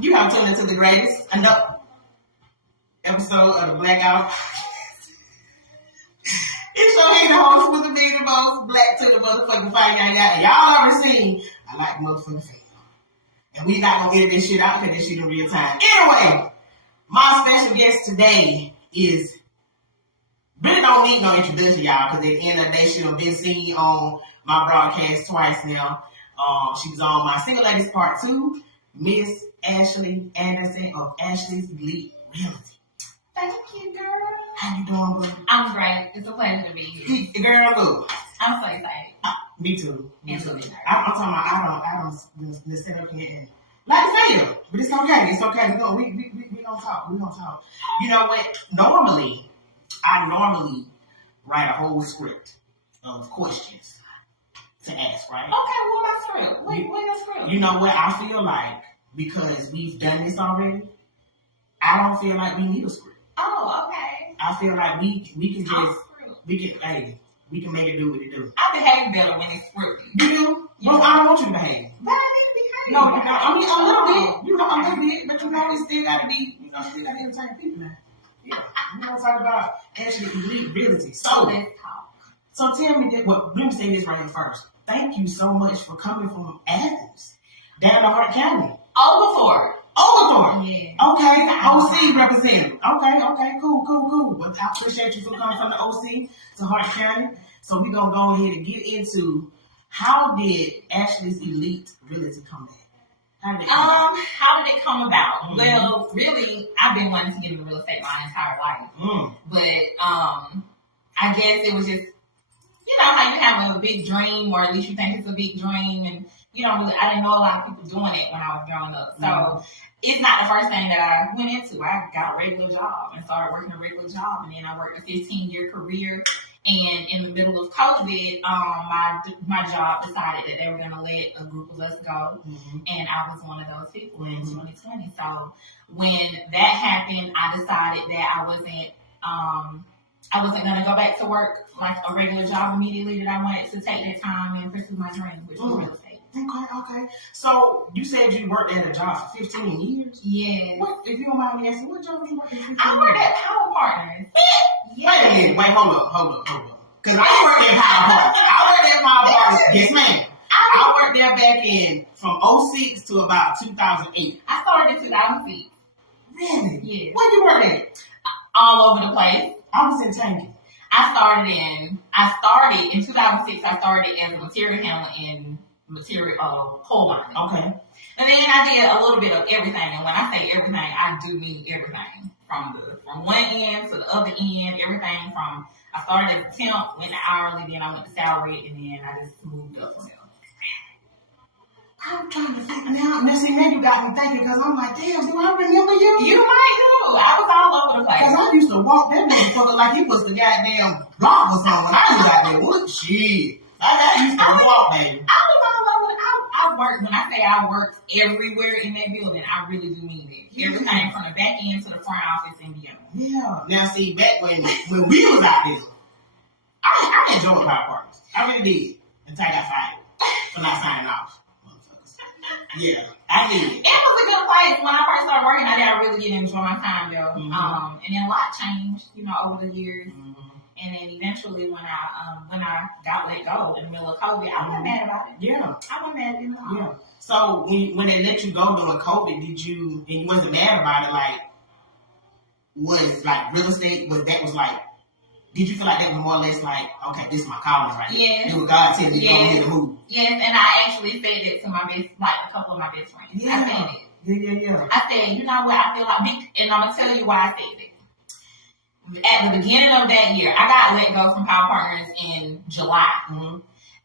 You have tuned into the greatest episode of the Blackout. It's so hate the host with the most black to the motherfucking fire. Y'all already seen I like motherfucking film. And we not gonna get this shit out because this shit in real time. Anyway, my special guest today is really don't need no introduction, y'all, because at the end of the day, she have been seen on my broadcast twice now. She was on my Single Ladies Part 2, Miss Ashley Anderson of Ashley's Elite Realty. Thank you, girl. How you doing, boo? I'm great. It's a pleasure to be here. Girl, look. I'm so excited. Me too. Me too. I'm talking about I don't sit up here and like I say, but it's okay. It's okay. We don't talk. We don't talk. You know what? I normally write a whole script of questions to ask, right? Okay, what my script? What your script? You know what? I feel like because we've done this already, I don't feel like we need a script. Oh, okay. I feel like we can just we can make it do what it do. I behave better when it's scripted. You do? Yeah. Well, I don't want you to behave. But I need to behave. No, you know, I mean a little bit. You know, a little bit, but you know, it still gotta be. You know, still gotta entertain people now. Yeah, we gotta talk about Ashley Elite Realty. So let's talk. So tell me that. Well, let me say this right here first. Thank you so much for coming from Athens down to Hart County. Overford. Yeah. Okay, OC representative. Okay, cool. Well, I appreciate you for coming from the OC to Hart County. So we're gonna go ahead and get into how did Ashley's Elite Realty come back? How did it come about? Mm-hmm. Well, really, I've been wanting to get into real estate my entire life. But I guess it was just, you know, how you have a big dream, or at least you think it's a big dream, and you know, I didn't know a lot of people doing it when I was growing up. So it's not the first thing that I went into. I got a regular job and started working a regular job, and then I worked a 15-year career. And in the middle of COVID, my job decided that they were going to let a group of us go, and I was one of those people in 2020. So when that happened, I decided that I wasn't going to go back to work like a regular job immediately. That I wanted to take that time and pursue my dream, which was real estate. Okay. So you said you worked at a job for 15 years? Yeah. What, if you don't mind me asking, what job you worked at? I worked at Power Partners. Yeah. Wait a minute. Wait, hold up. Because I worked at Power Partners. Yes, ma'am. I worked there back from 06 to about 2008. I started in 2006. Really? Yeah. Where you worked at? All over the place. I was in Tanky. I started in 2006. I started as a material handler in pole bonding. Okay. And then I did a little bit of everything. And when I say everything, I do mean everything. From one end to the other end, everything from I started as a temp, went to hourly, then I went to salary, and then I just moved up from there. I'm trying to think now. Now you got me thinking because I'm like, damn, do I remember you? You might do. I was all over the place. Because I used to walk that motherfucker like he was the goddamn block or something. I was out there, what shit? I used to walk, baby. I was all over. I worked, when I say I worked everywhere in that building, I really do mean it. Everything from the back end to the front office and beyond. Yeah. Now, see, back when we was out there, I enjoyed Power Partners. I really did. Until I got fired for not signing off. Yeah, I did. It was a good place. When I first started working, I really get to enjoy my time, though. And then a lot changed, you know, over the years. And then eventually, when I got let go in the middle of COVID, I wasn't mad about it. Yeah, I wasn't mad at it at all. Yeah. So when they let you go during COVID, and you wasn't mad about it? Like, was like real estate? Did you feel like that was more or less like, okay, this is my calling, right? Yeah. You were God telling you go ahead and move. Yes, and I actually said it to a couple of my best friends. Yeah. I said it. Yeah. I said, you know what? I feel like, and I'm gonna tell you why I said it. At the beginning of that year, I got let go from Power Partners in July.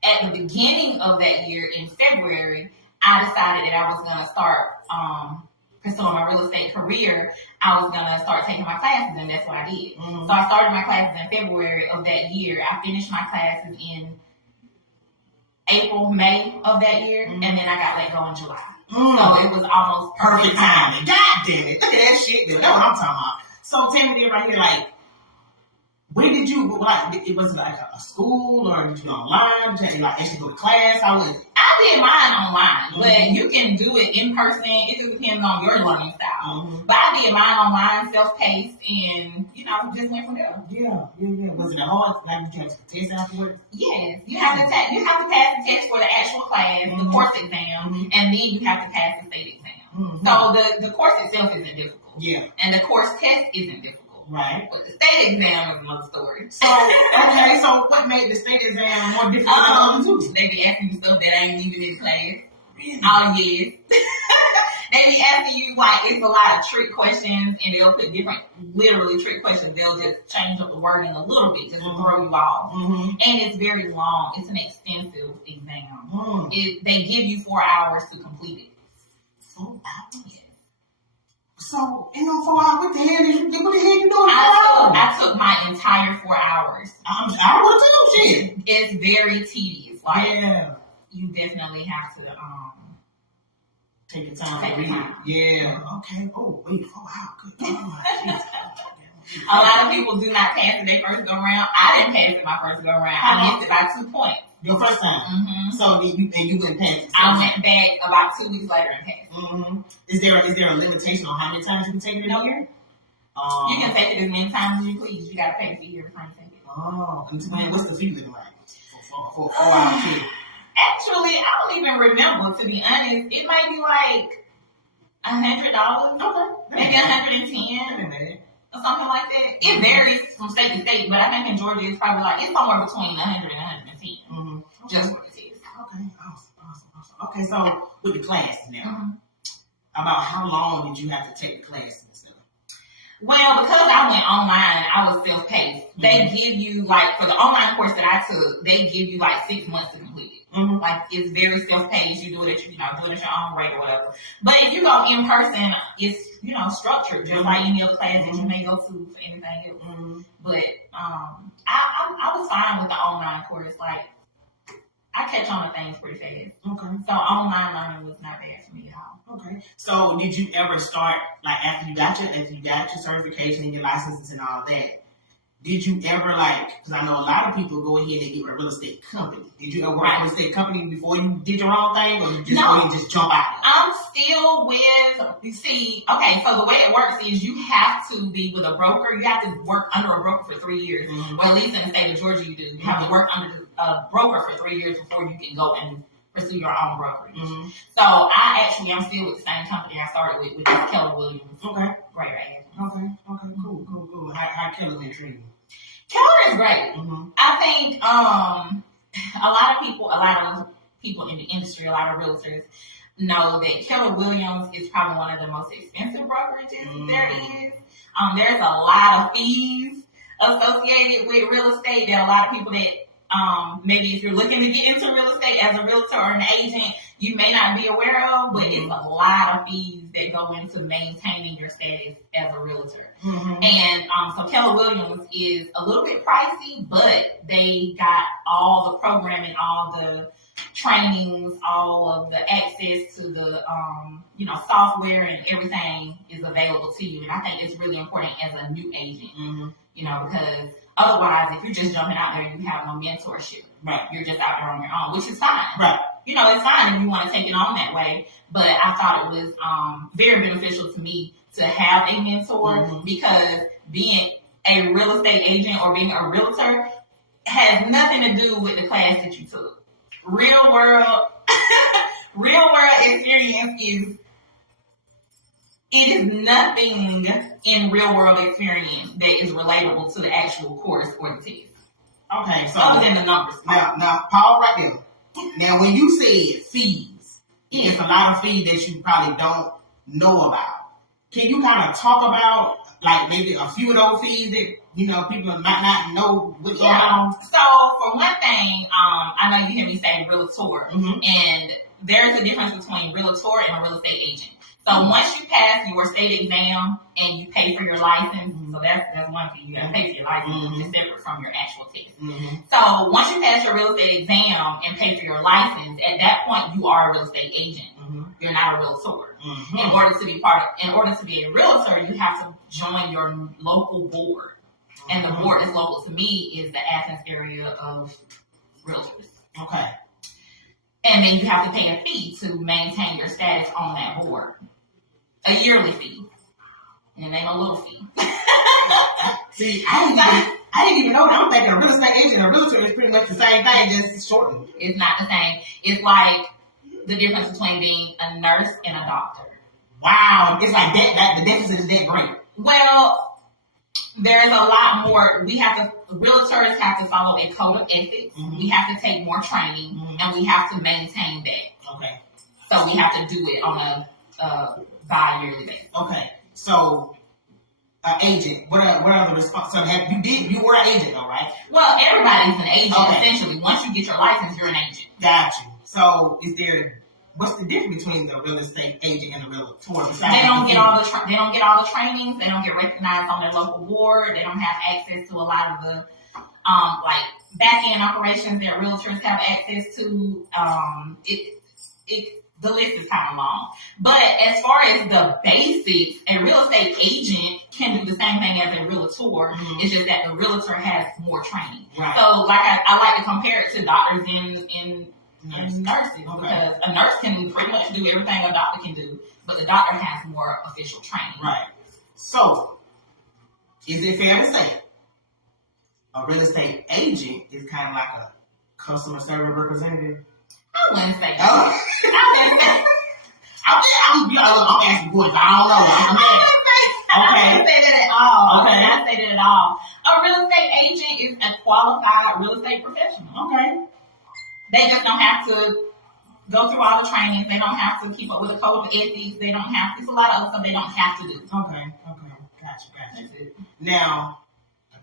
At the beginning of that year, in February, I decided that I was going to start pursuing my real estate career. I was going to start taking my classes, and that's what I did. So I started my classes in February of that year. I finished my classes in April, May of that year, and then I got let go in July. So it was almost perfect timing. God damn it. Look at that shit, though. That's what I'm talking about. So tell me right here, like, where did you, like, was it like a school, or did you go online? Did you like, actually go to class? How was it? I did mine online, but you can do it in person. It just depends on your learning style. But I did mine online, self-paced, and just went from there. Yeah. Was it hard? Like, did you have to test afterwards? Yes, you have to pass the test for the actual class, the course exam, and then you have to pass the state exam. So the course itself isn't difficult. Yeah, and the course test isn't difficult. Right. But the state exam is another story. So what made the state exam more difficult than the other two? They be asking you stuff that ain't even in class. Really? Oh, yes. They be asking you, like, it's a lot of trick questions, and they'll put different, literally trick questions. They'll just change up the wording a little bit just to throw you off. And it's very long. It's an extensive exam. They give you 4 hours to complete it. 4 hours? Yeah. So, 4 hours, what the hell you doing? I took my entire 4 hours. I would too, shit. It's very tedious. Like, you definitely have to take your time to read it. Yeah. Okay. Oh, wait, 4 hours. Good. A lot of people do not pass it their first go around. I didn't pass it my first go around. I missed it by 2 points. Your first time? So you went past it? I went back about 2 weeks later and passed it. Is there a limitation on how many times you can take it in a year? You can take it as many times as you please. You got to pay the fee every time you take it. Oh. And what's the fee looking like? For 4 hours here? Actually, I don't even remember, to be honest. It might be like $100. Okay. Maybe $110. Or something like that. It varies from state to state, but I think in Georgia it's probably it's somewhere between 100 and 110. Just what it is. Okay, awesome. Okay, so with the classes now, about how long did you have to take the classes and stuff? Well, because I went online, I was self-paced. They give you, for the online course that I took, they give you 6 months to complete it. Like, it's very self-paced. You do it at do it at your own rate or whatever. But if you go in person, it's, structured, just like any other class that you may go to for anything else. But I was fine with the online course. Like, I catch on to things pretty fast. Okay. So online learning was not bad for me at all. Okay. So did you ever start, after you got your certification and your licenses and all that, did you ever because I know a lot of people go ahead and get a real estate company. Did you ever work a real estate company before you did your own thing, or you just jump out? I'm still so the way it works is you have to be with a broker. You have to work under a broker for 3 years. Or at least in the state of Georgia you do. You have to work under a broker for 3 years before you can go and pursue your own brokerage. So I'm still with the same company I started with, which is Keller Williams. Okay. Great agent. Okay, cool. How Keller been treating you? Keller is great. I think a lot of people in the industry, a lot of realtors know that Keller Williams is probably one of the most expensive brokerages there is. There's a lot of fees associated with real estate that a lot of people that maybe if you're looking to get into real estate as a realtor or an agent, you may not be aware of, but it's a lot of fees that go into maintaining your status as a realtor. And so Keller Williams is a little bit pricey, but they got all the programming, all the trainings, all of the access to the software, and everything is available to you. And I think it's really important as a new agent, because otherwise, if you're just jumping out there and you have no mentorship, you're just out there on your own, which is fine. It's fine if you want to take it on that way. But I thought it was very beneficial to me to have a mentor, because being a real estate agent or being a realtor has nothing to do with the class that you took. Real world experience it is nothing in real world experience that is relatable to the actual course or the test. Okay, so other than the numbers. Now pause right there. Now, when you said fees, it's a lot of fees that you probably don't know about. Can you kind of talk about maybe a few of those fees that people might not know what's going on? So for one thing, I know you hear me say realtor, and there's a difference between realtor and a real estate agent. So once you pass your state exam and you pay for your license, so that's one thing, you got to pay for your license, it's separate from your actual test. So once you pass your real estate exam and pay for your license, at that point you are a real estate agent. You're not a realtor. In order to be a realtor, you have to join your local board, and the board that's local to me is the Athens area of realtors. Okay. And then you have to pay a fee to maintain your status on that board. A yearly fee. And it ain't no little fee. See, I didn't even know that. I'm thinking a real estate agent and a realtor is pretty much the same thing, just shortened. It's not the same. It's like the difference between being a nurse and a doctor. Wow. It's like that the difference is that great. Well, there's a lot more. Realtors have to follow a code of ethics. Mm-hmm. We have to take more training, and we have to maintain that. Okay. So we have to do it on a bi-yearly basis. Okay. So, agent, what are the responsibilities? You were an agent though, right? Well, everybody's an agent, essentially. Once you get your license, you're an agent. Got you. So, what's the difference between the real estate agent and the realtor? They don't get all the trainings. They don't get recognized on their local board. They don't have access to a lot of the like back end operations that realtors have access to. The list is kind of long. But as far as the basics, a real estate agent can do the same thing as a realtor. Mm-hmm. It's just that the realtor has more training. Right. So, like I like to compare it to doctors in nursing, because a nurse can pretty much do everything a doctor can do, but the doctor has more official training. Right. So, is it fair to say a real estate agent is kind of like a customer service representative? I wouldn't say that. I'm asking questions. I don't know. I wouldn't say that at all. Okay. I would not say that at all. A real estate agent is a qualified real estate professional. Okay. They just don't have to go through all the trainings. They don't have to keep up with the code of ethics. They don't have to. It's a lot of other stuff they don't have to do. Okay. Gotcha. That's it. Now,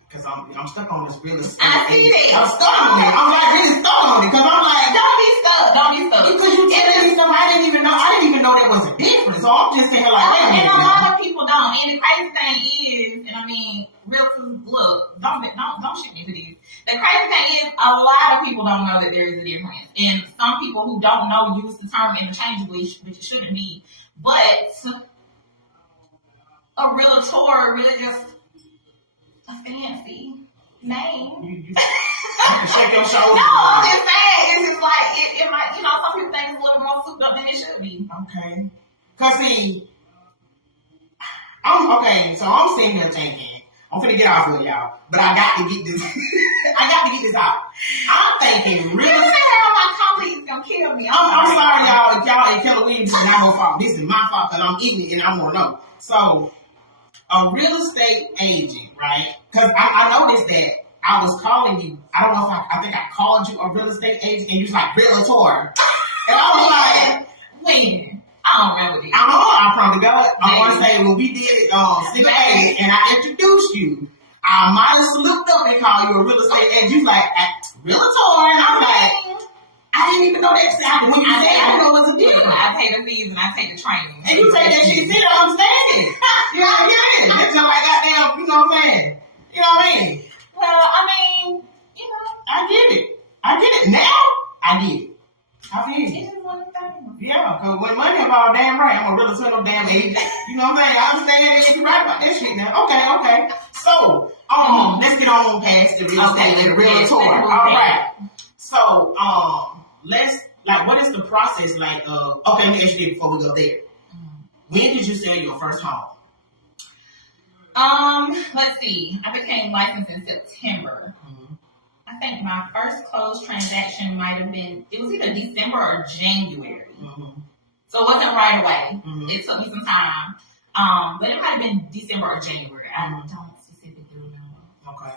because I'm stuck on this real estate. I see that. I'm stuck on it. I'm like really stuck on it because I'm like, don't be stuck. Because you telling me something I didn't even know there was a difference. So I'm just saying like, and a lot of people don't. And the crazy thing is, and I mean, realtors, look, don't shoot me for this. The crazy thing is, a lot of people don't know that there is a difference, and some people who don't know use the term interchangeably, which it shouldn't be. But a realtor really just a fancy name. You can shake your shoulders. No, I'm just saying, it's just like, it might, some people think it's a little more souped up than it should be. Okay. Because see, I'm sitting here thinking, I'm finna get off of it, y'all, but I got to get this, out. I'm thinking, really? My colleagues gonna kill me. I'm sorry, y'all, if y'all ain't telling me, it's not my fault. This is my fault, because I'm eating it and I want to know. So, a real estate agent, right? Because I noticed that I was calling you. I don't know if I think I called you a real estate agent, and you was like realtor, and I was like, when? I don't remember this. I promise God. I want to say when we did Single A, and I introduced you, I might have slipped up and called you a real estate agent. You was like realtor, and I was like, I didn't even know that sounded. When you said, I didn't know it was a difference. I take the fees and I take the training. And you take that shit serious, I understand it. You know what I mean? That's not like goddamn, you know what I'm saying? You know what I mean? Well, I mean, I get it. Now, I get it. I feel you. It is one of the things. Yeah, because when money about damn right, I'm a realtor, no damn agent. You know what I'm saying? I understand that if you're right about that shit now. Okay. So, let's get on past the real estate and the realtor. All right. So, what is the process like? Okay, let me ask you before we go there. When did you sell your first home? Let's see. I became licensed in September. Mm-hmm. I think my first closed transaction might have been, it was either December or January. Mm-hmm. So it wasn't right away. Mm-hmm. It took me some time. But it might have been December or January. I don't specifically remember. Okay.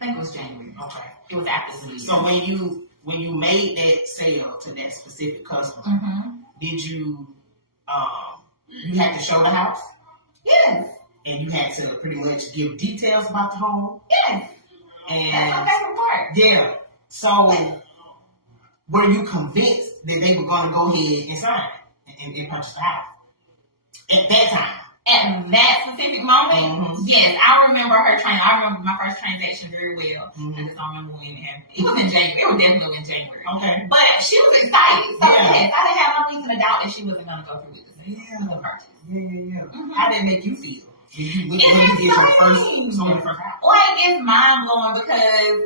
I think it was January. Okay. It was after the meeting. So when you made that sale to that specific customer, did you you had to show the house? Yes. And you had to pretty much give details about the home? Yes. And that's my favorite part. Yeah. So were you convinced that they were going to go ahead and sign and purchase the house at that time? At that specific moment, yes, I remember her training. I remember my first transaction very well. I just don't remember when it happened. It was in January. It was definitely in January. Okay. But she was excited. So yes, I didn't have no reason to doubt that she wasn't going to go through with this. Yeah. How did it make you feel? When you did your first house? Like, it's mind blowing because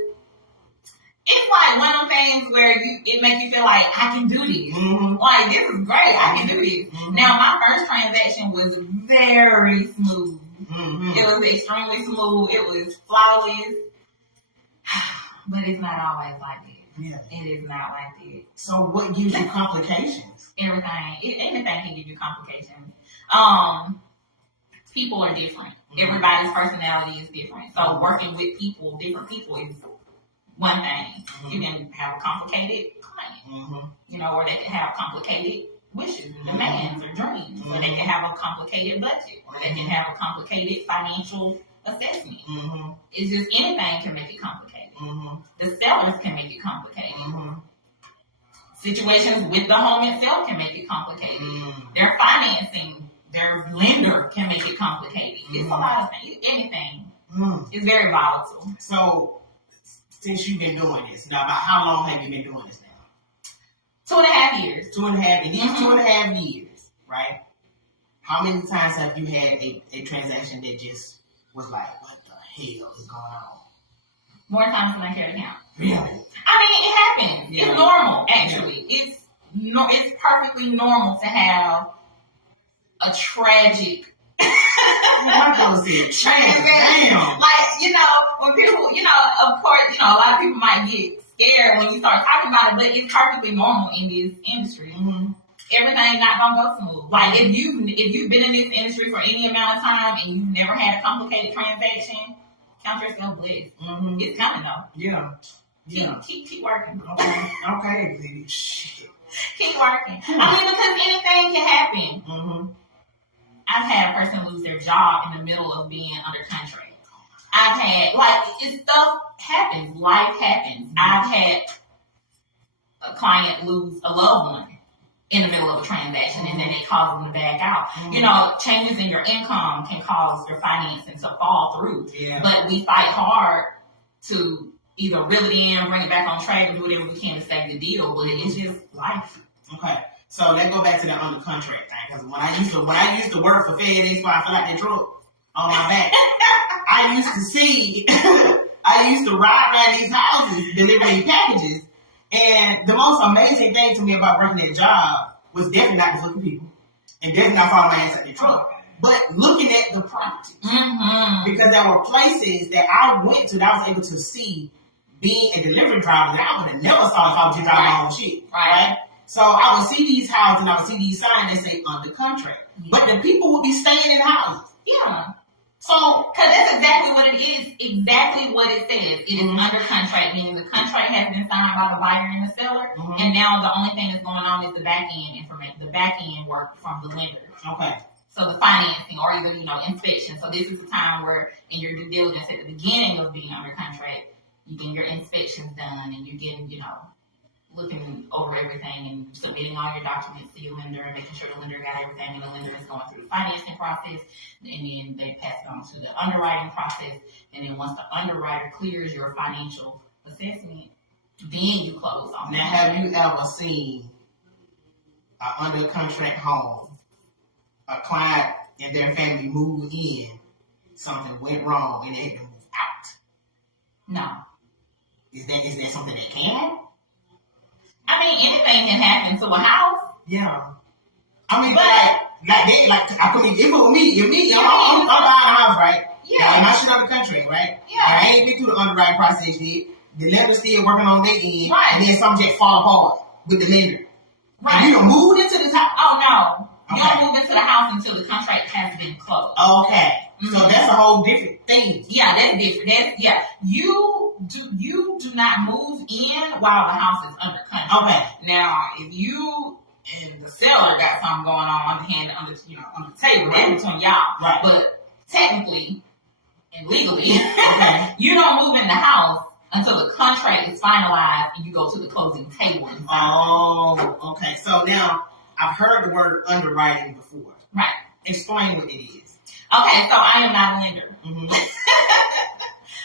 it's like one of the things where it makes you feel like I can do this. Like, this is great. I can do this. Now, my first transaction was very smooth. It was extremely smooth. It was flawless. But it's not always like that. Yeah. It is not like that. So what gives you complications? Anything can give you complications. People are different. Everybody's personality is different. So working with different people is one thing. You can have a complicated client, or they can have complicated wishes and demands or dreams, or they can have a complicated budget, or they can have a complicated financial assessment. It's just anything can make it complicated. The sellers can make it complicated. Situations with the home itself can make it complicated. Their financing, their lender can make it complicated. It's a lot of things. Anything. It's very volatile. So, since you've been doing this, now about how long have you been doing this now? 2.5 years. 2.5. In these 2.5 years, right? How many times have you had a transaction that just was like, what the hell is going on? More times than I care to count. Really? I mean, it happens. Yeah. It's normal, actually. Yeah. It's perfectly normal to have a tragic transaction. Damn. Like, when people, of course, a lot of people might get scared when you start talking about it, but it's perfectly normal in this industry. Everything not gonna go smooth. Like, if you've been in this industry for any amount of time and you've never had a complicated transaction, count yourself blessed. It's coming though. Yeah. Keep working. Okay. Shit. Keep working. I mean, because anything can happen. I've had a person lose their job in the middle of being under contract. I've had, stuff happens. Life happens. I've had a client lose a loved one in the middle of a transaction, and then it causes them to back out. Changes in your income can cause your financing to fall through. Yeah. But we fight hard to either reel it in, bring it back on track, or do whatever we can to save the deal. But it's just life. Okay. So let's go back to the under contract thing. Because when I used to work for FedEx, I feel like that truck on my back. I used to ride around these houses delivering packages. And the most amazing thing to me about working that job was definitely not just looking people. And definitely not following my ass at the truck. But looking at the property. Because there were places that I went to that I was able to see being a delivery driver that I would have never thought if I was just driving my own shit. Right? So I would see these houses and I would see these signs that say under contract. But the people would be staying in houses. Yeah. So, because that's exactly what it is. Exactly what it says. It is under contract, meaning the contract has been signed by the buyer and the seller, and now the only thing that's going on is the back end information, the back end work from the lender. Okay. So the financing or even inspection. So this is the time where in your due diligence at the beginning of being under contract, you get your inspections done and you're getting looking over everything and submitting all your documents to your lender and making sure the lender got everything, and the lender is going through the financing process, and then they pass it on to the underwriting process, and then once the underwriter clears your financial assessment, then you close on it. Now, have you ever seen an under contract home, a client and their family move in, something went wrong and they had to move out? No. Is that something that can? I mean, anything can happen to a house. Yeah. I mean, if it were me, I'm buying a house, right? Yeah. And I should have the contract, right? Yeah. I ain't been through the underwriting process yet. The lender's still working on their end. Right. And then something just fall apart with the lender. Right. And you don't move into this house? Oh, no. You don't move into the house until the contract has been closed. Okay. So that's a whole different thing. Yeah, that's different. You do not move in while the house is under contract. Okay. Now, if you and the seller got something going on on the table, that's between y'all. Right. But technically and legally, you don't move in the house until the contract is finalized and you go to the closing table. Oh, okay. So now I've heard the word underwriting before. Right. Explain what it is. Okay, so I am not a lender.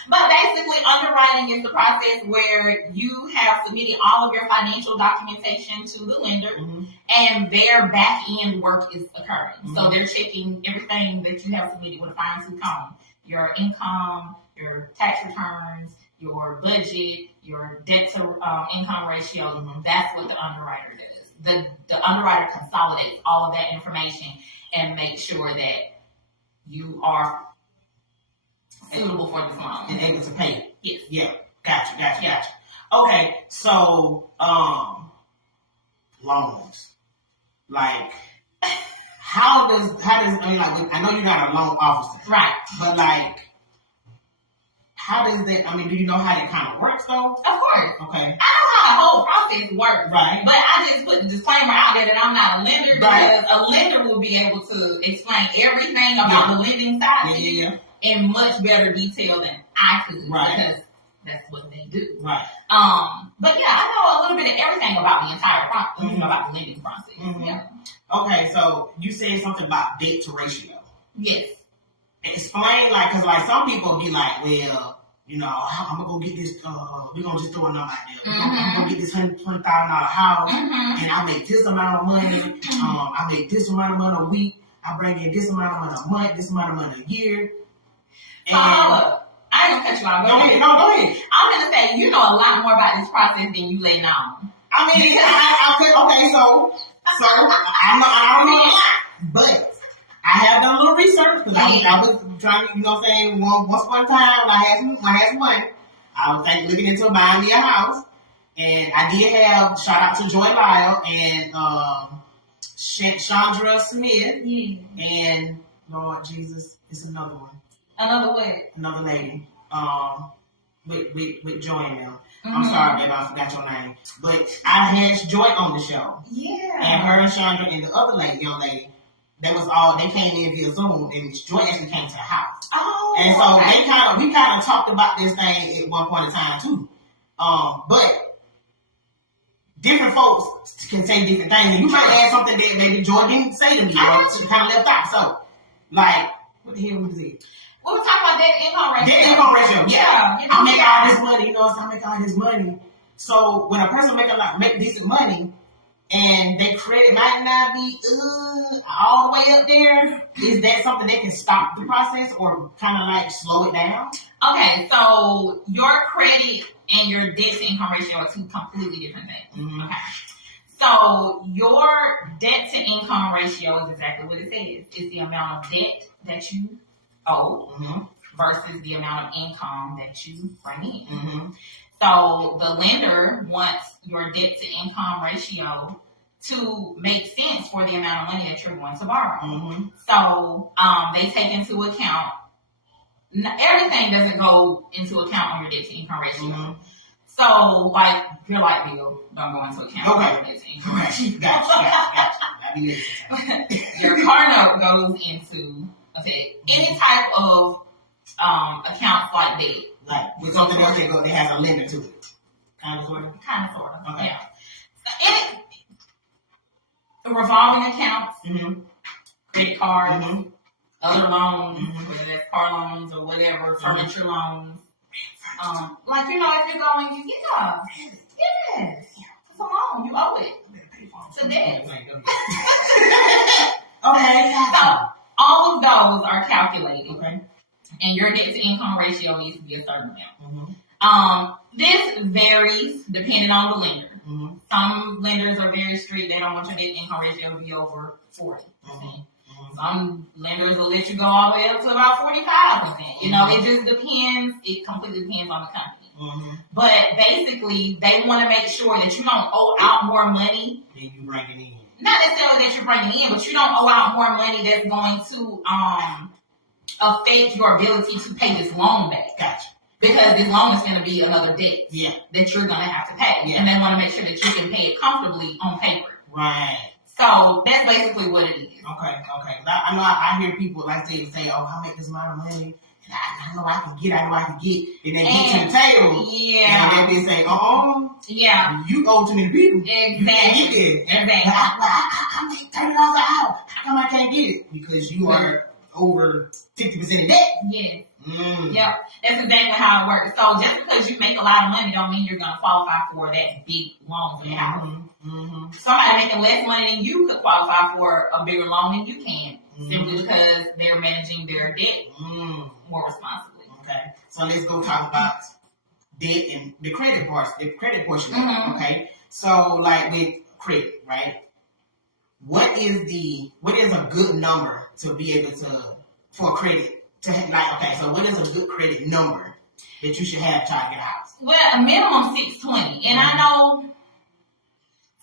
But basically, underwriting is the process where you have submitted all of your financial documentation to the lender, and their back end work is occurring. So they're checking everything that you have submitted with a fine-tooth comb: your income, your tax returns, your budget, your debt to income ratio, that's what the underwriter does. The underwriter consolidates all of that information and makes sure that you are suitable for this loan. And able to pay. Yes. Yeah. Gotcha. Okay, so loans. Like, how does I mean, like, I know you're not a loan officer, Right? But like, how does that? I mean, do you know how it kind of works though? Of course. Okay. I know how the whole process works, Right? But I just put the disclaimer out there that I'm not a lender, Right. because a lender will be able to explain everything about the lending side Yeah. in much better detail than I could, Right. because that's what they do. Right. But yeah, I know a little bit of everything about the entire process, about the lending process. Yeah. Okay, so you said something about debt to ratio. Yes. Explain, like, because like some people be like, well, you know, I'm gonna go get this. We're gonna just throw a number out there. I'm gonna get this $120,000 house, and I make this amount of money. I make this amount of money a week. I bring in this amount of money a month, this amount of money a year. And I ain't gonna cut you off. Go ahead. No, go ahead. I'm gonna say you know a lot more about this process than you let on. I mean, so I don't know a lot, but I have done a little research because I was trying to, you know what I'm saying, once upon a time when I had some money, I was looking into buying me a house, and I did have, shout out to Joy Lyle and Chandra Smith, and Lord Jesus, it's another one. Another what? Another lady. With Joy in them. I'm sorry, baby, I forgot your name. But I had Joy on the show. Yeah. And her and Chandra and the other young lady, they came in via Zoom, and Joy actually came to the house. Oh. And so we kind of talked about this thing at one point in time too. But different folks can say different things. And you might add something that maybe Joy didn't say to me, or she kind of left out. So, like, what the hell was it? We were talking about debt income ratio. Debt income ratio, yeah. You know, I make all this money, I make all this money. So when a person make decent money, and their credit might not be all the way up there, is that something that can stop the process or kind of like slow it down? Okay, so your credit and your debt to income ratio are two completely different things. Okay. So your debt to income ratio is exactly what it says. It's the amount of debt that you owe versus the amount of income that you bring in. So the lender wants your debt to income ratio to make sense for the amount of money that you're going to borrow. So they take into account, everything doesn't go into account on your debt to income ratio. So like your light bill don't go into account on your debt to income ratio. Gotcha. Your car note goes into any type of accounts like that. Like with something else that has a limit to it. Kind of, sort of? Kind of, sort of. Okay. Yeah. Revolving accounts, credit cards, other loans, whether that's car loans or whatever, furniture loans. Like, you know, if you're going, yes, it's a loan, you owe it. It's a debt. Okay, so all of those are calculated. Okay. And your debt to income ratio needs to be a certain amount. This varies depending on the lender. Some lenders are very strict. They don't want your debt to income ratio to be over 40%. Some lenders will let you go all the way up to about 45%. You know, it just depends. It completely depends on the company. But basically, they want to make sure that you don't owe out more money than you bringing in. Not necessarily that you're bringing in, but you don't owe out more money that's going to affect your ability to pay this loan back. Gotcha. Because this loan is going to be another debt that you're going to have to pay. And they want to make sure that you can pay it comfortably on paper. Right. So that's basically what it is. Okay. I hear people like they say, oh, I make this amount of money, and I know I can get, and they get to the table, and they say, you owe too many people. Exactly. I make $30 an hour. How come I can't get it? Because you are over 50% in debt. Yes. Yep. That's exactly how it works. So just because you make a lot of money don't mean you're going to qualify for that big loan for your house. Somebody making less money than you could qualify for a bigger loan than you can, simply because they're managing their debt more responsibly. Okay. So let's go talk about debt and the credit portion of it, okay? So like with credit, right? What is a good number to be able to, for credit to have, like, okay, so what is a good credit number that you should have to get a house? Well, a minimum 620. And I know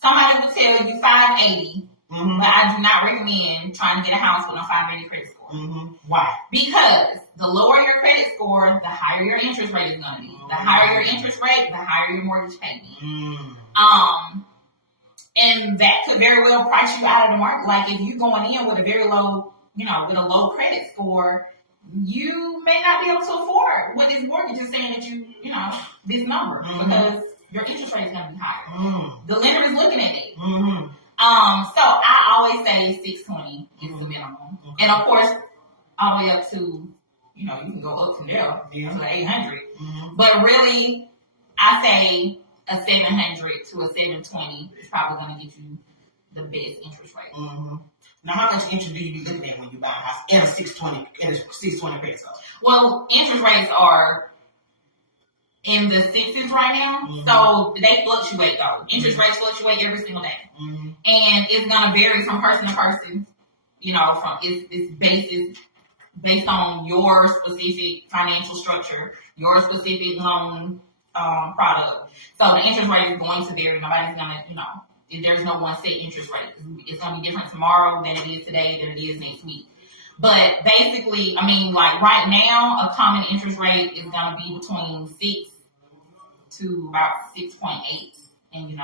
somebody will tell you 580, but I do not recommend trying to get a house with a 580 credit score. Why? Because the lower your credit score, the higher your interest rate is going to be. The higher your interest rate, the higher your mortgage payment. And that could very well price you out of the market. Like if you're going in with a very low, with a low credit score, you may not be able to afford what this mortgage is saying that this number because your interest rate is going to be higher. The lender is looking at it. So I always say 620 is the minimum. And of course, all the way up to, you can go up from there to 800. But really, I say a 700 to a 720 is probably going to get you the best interest rate. Now, how much interest do you be looking at when you buy a house at a 620 pesos? Well, interest rates are in the sixes right now, so they fluctuate though. Interest rates fluctuate every single day, and it's going to vary from person to person. From it's based on your specific financial structure, your specific loan product. So the interest rate is going to vary. Nobody's going to, there's no one set interest rate. It's going to be different tomorrow than it is today, than it is next week. But basically, like right now, a common interest rate is going to be between 6 to about 6.8. And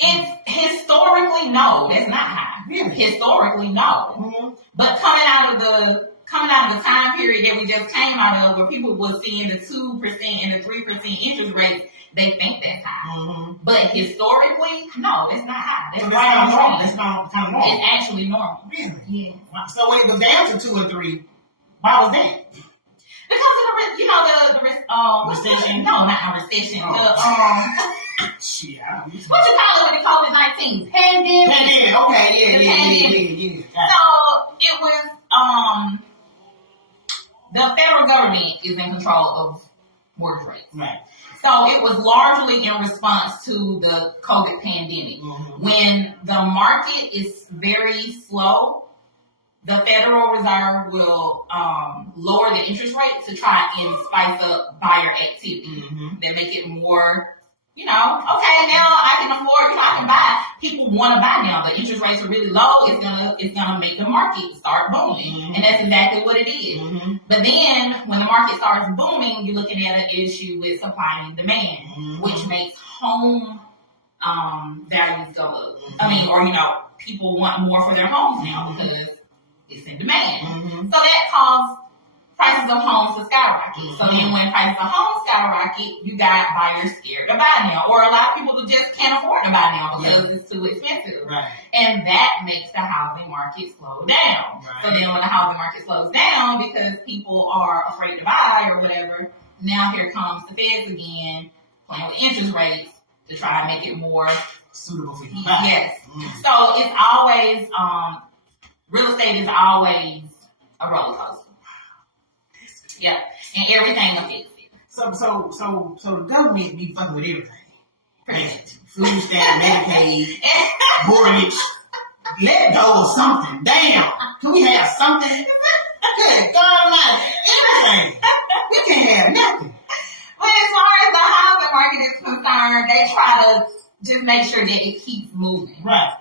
it's historically no, that's not high. Really? Historically no. But coming out of the time period that we just came out of, where people were seeing the 2% and the 3% interest rates, they think that's high. But historically, no, it's not high. That's right on normal. It's not kind of normal. It's actually normal. Really? Yeah. Wow. So when it was down to 2 or 3, why was that? Because of the recession. No, not a recession. Shit, I don't know. What you call it when you COVID-19? Pandemic. Okay, yeah. So it was the federal government is in control of mortgage rates. Right. So it was largely in response to the COVID pandemic. When the market is very slow, the Federal Reserve will lower the interest rate to try and spice up buyer activity. That make it more, okay, now I can afford, I can buy. People want to buy now. The interest rates are really low. It's gonna make the market start booming, and that's exactly what it is. But then when the market starts booming, you're looking at an issue with supply and demand, which makes home values go up. People want more for their homes now because it's in demand. So that caused prices of homes to skyrocket. So then when prices of homes skyrocket, you got buyers scared to buy now. Or a lot of people who just can't afford to buy now because it's too expensive. Right. And that makes the housing market slow down. Right. So then when the housing market slows down because people are afraid to buy or whatever, now here comes the feds again playing with interest rates to try to make it more suitable for you. Yes. So it's always, real estate is always a roller coaster. Yeah, and everything affects it. So the government be fucking with everything. Right. Food stamp, Medicaid, mortgage. Let go of something. Damn. Can we have something? Good God Almighty. Everything. We can't have nothing. But as far as the housing market is concerned, they try to just make sure that it keeps moving. Right.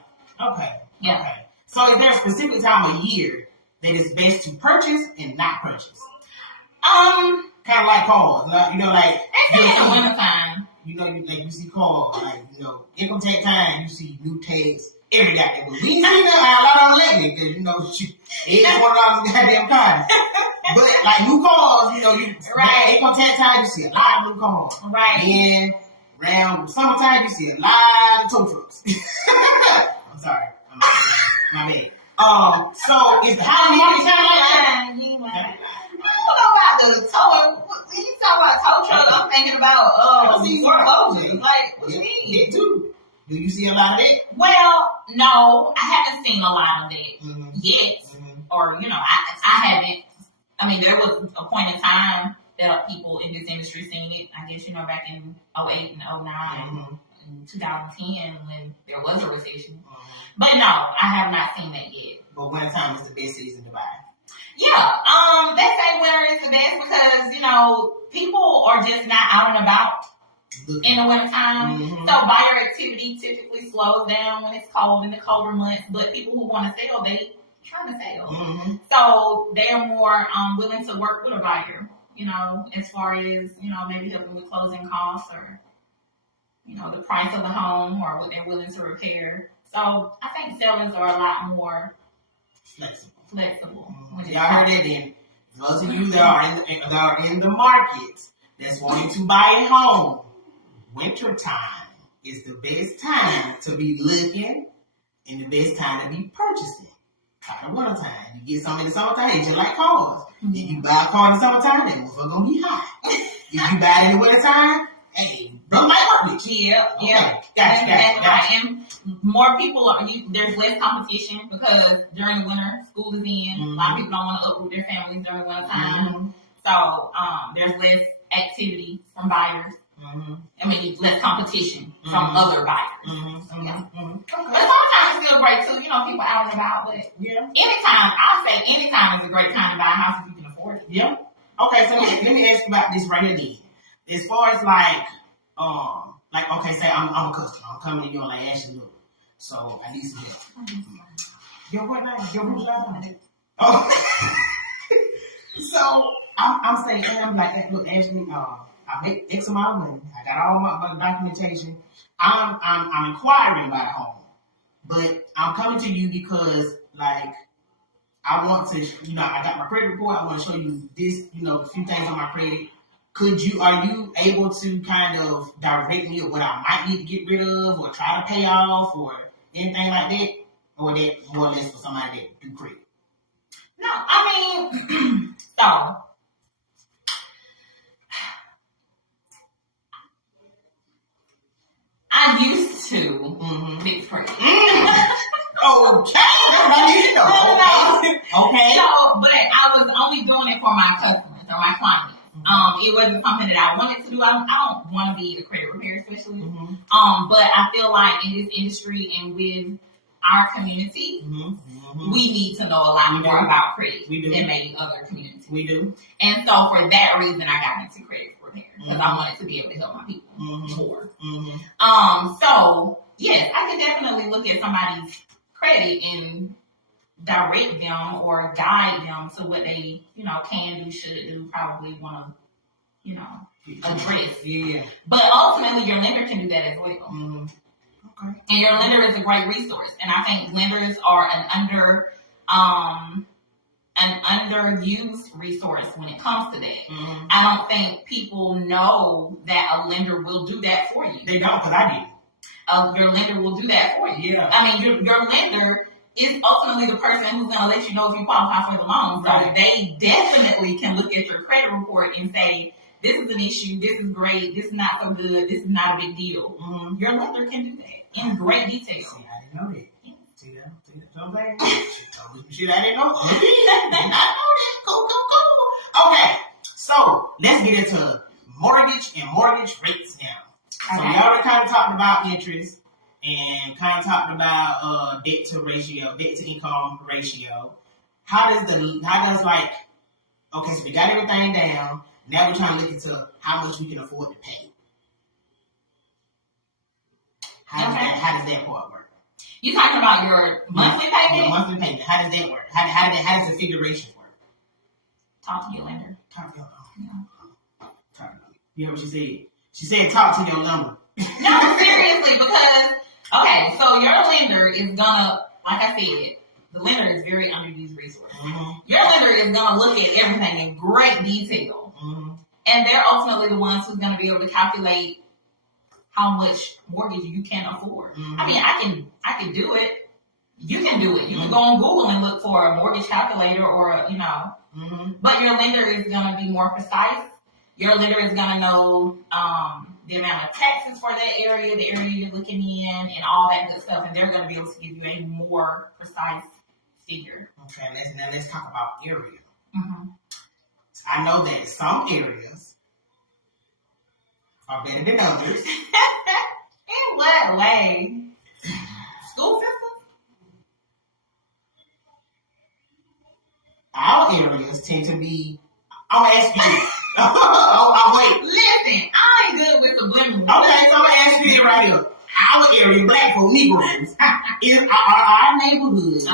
Okay. Yeah. Okay. So is there a specific time of year that it's best to purchase and not purchase? Kind of like cars, like in the wintertime. You see cars, income tax time, you see new tags every goddamn. But we ain't seen that a lot on lately, because it's $1 a goddamn car. But like new cars, income tax time, you see a lot of new cars. Right. And around summertime, you see a lot of tow trucks. I'm sorry, my bad. So is the housing market kind of like that? I don't know about the tow. When you talk about tow truck, I'm thinking about foreclosure. Like, what you mean? It too. Do you see a lot of that? Well, no, I haven't seen a lot of that yet. Or I haven't. There was a point in time people in this industry seeing it. I guess, back in '08 and '09, and 2010 when there was a recession. But no, I have not seen that yet. But wintertime is the best season to buy. Yeah, they say winter is the best because, people are just not out and about in the wintertime. So buyer activity typically slows down when it's cold in the colder months. But people who want to sell, they trying to sell. So they're more willing to work with a buyer, as far as, maybe helping with closing costs or, the price of the home or what they're willing to repair. So I think sellers are a lot more flexible. Y'all heard it then. Those of you that are in the market that's wanting to buy a home, winter time is the best time to be looking and the best time to be purchasing. Kind of winter time. You get some in the summertime, it's just like cars. If you buy a car in the summertime, that motherfucker gonna be hot. If you buy it in the winter time, hey, bro, my mortgage. Yeah. Gotcha. And more people there's less competition because during the winter, school is in. A lot of people don't want to uproot their families during the winter time. So there's less activity from buyers. Less competition from other buyers. But sometimes it's still great too. People out and about. But anytime, I'll say anytime is a great time to buy a house if you can afford it. Yeah. Okay, so let me ask you about this right here then. As far as okay, say I'm a customer. I'm coming to you and like, Ashley, look. So I need some help. Yo, what now? Yo, who's up? Oh. So I'm saying, and I'm like, look, Ashley, I make X amount of money. I got all my documentation. I'm inquiring about a home, but I'm coming to you because I want to, I got my credit report. I want to show you this, a few things on my credit. Are you able to kind of direct me on what I might need to get rid of or try to pay off or anything like that? Or that more or less for somebody that do credit? No, I mean, so I used to fix credit. Okay. I need to know. Okay. So, but I was only doing it for my customers or my clients. It wasn't something that I wanted to do. I don't want to be a credit repair specialist. But I feel like in this industry and with our community, we need to know a lot more about credit than maybe other communities. We do. And so for that reason, I got into credit repair because I wanted to be able to help my people more. So yes, I can definitely look at somebody's credit and direct them or guide them to what they, can do, should do, probably want to, address. Yeah. But ultimately, your lender can do that as well. Okay. And your lender is a great resource. And I think lenders are an underused resource when it comes to that. I don't think people know that a lender will do that for you. They don't, because I did. Your lender will do that for you. Yeah. I mean, your lender is ultimately the person who's going to let you know if you qualify for the loan. So they definitely can look at your credit report and say, this is an issue, this is great, this is not so good, this is not a big deal. Your lender can do that in great detail. See, I didn't know that. See that? She told me some shit I didn't know. I didn't know that. Cool. Okay, so let's get into mortgage and mortgage rates now. So we already kind of talked about interest and kind of talked about debt to income ratio. Okay, so we got everything down. Now we're trying to look into how much we can afford to pay. How does that part work? You talking about your monthly payment? Your monthly payment. How does that work? How does the figuration work? Talk to your lender. Talk to your lender. You hear what she said? She said talk to your lender. No, seriously, because so your lender is gonna, like I said, the lender is very underused resource. Your lender is gonna look at everything in great detail, and they're ultimately the ones who's gonna be able to calculate how much mortgage you can afford. I mean, I can do it. You can do it. You can go on Google and look for a mortgage calculator or but your lender is gonna be more precise. Your lender is gonna know the amount of taxes for that area, the area you're looking in, and all that good stuff, and they're gonna be able to give you a more precise figure. Okay, let's talk about area. I know that some areas are better than others. In what way? School systems? Our areas tend to be. I'm gonna ask you. Oh, wait. Listen, I ain't good with subliminal. Okay, so I'm gonna ask you right here. Our area, black folk, Negroes, is our neighborhoods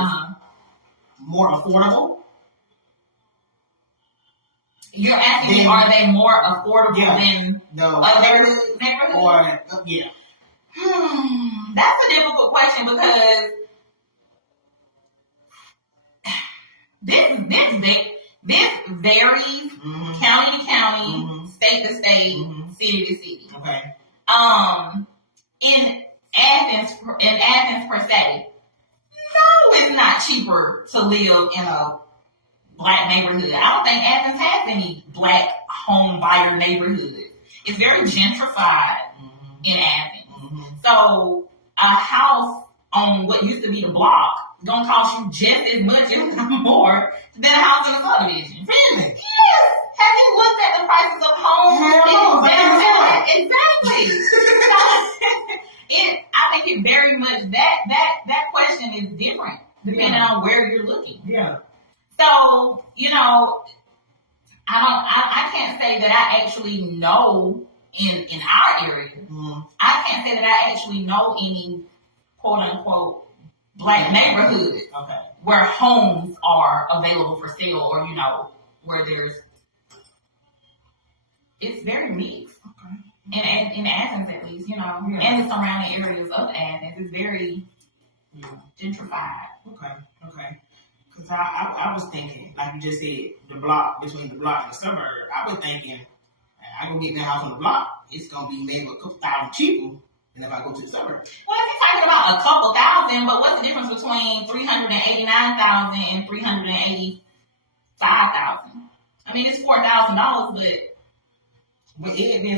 more affordable? You're asking me, are they more affordable than other neighborhoods? Or, yeah. That's a difficult question because this varies county to county, state to state, city to city. Okay. In Athens per se, no, it's not cheaper to live in a black neighborhood. I don't think Athens has any black home buyer neighborhoods. It's very gentrified in Athens. So a house on what used to be the block gonna cost you just as much, if not more, than a house in the subdivision. Really? Yes. Have you looked at the prices of homes? Exactly. I think it very much that question is different depending on where you're looking. Yeah. So, I can't say that I actually know in our area. I can't say that I actually know any quote unquote black neighborhoods where homes are available for sale or, where it's very mixed. Okay. In Athens at least, and the surrounding areas of Athens, it's very gentrified. Okay. Because I was thinking, like you just said, the block, between the block and the suburb, I was thinking, I go get my house on the block, it's going to be maybe a couple thousand cheaper than if I go to the suburb. Well, if you're talking about a couple thousand, but what's the difference between $389,000 and $385,000? I mean, it's $4,000, but it being $20,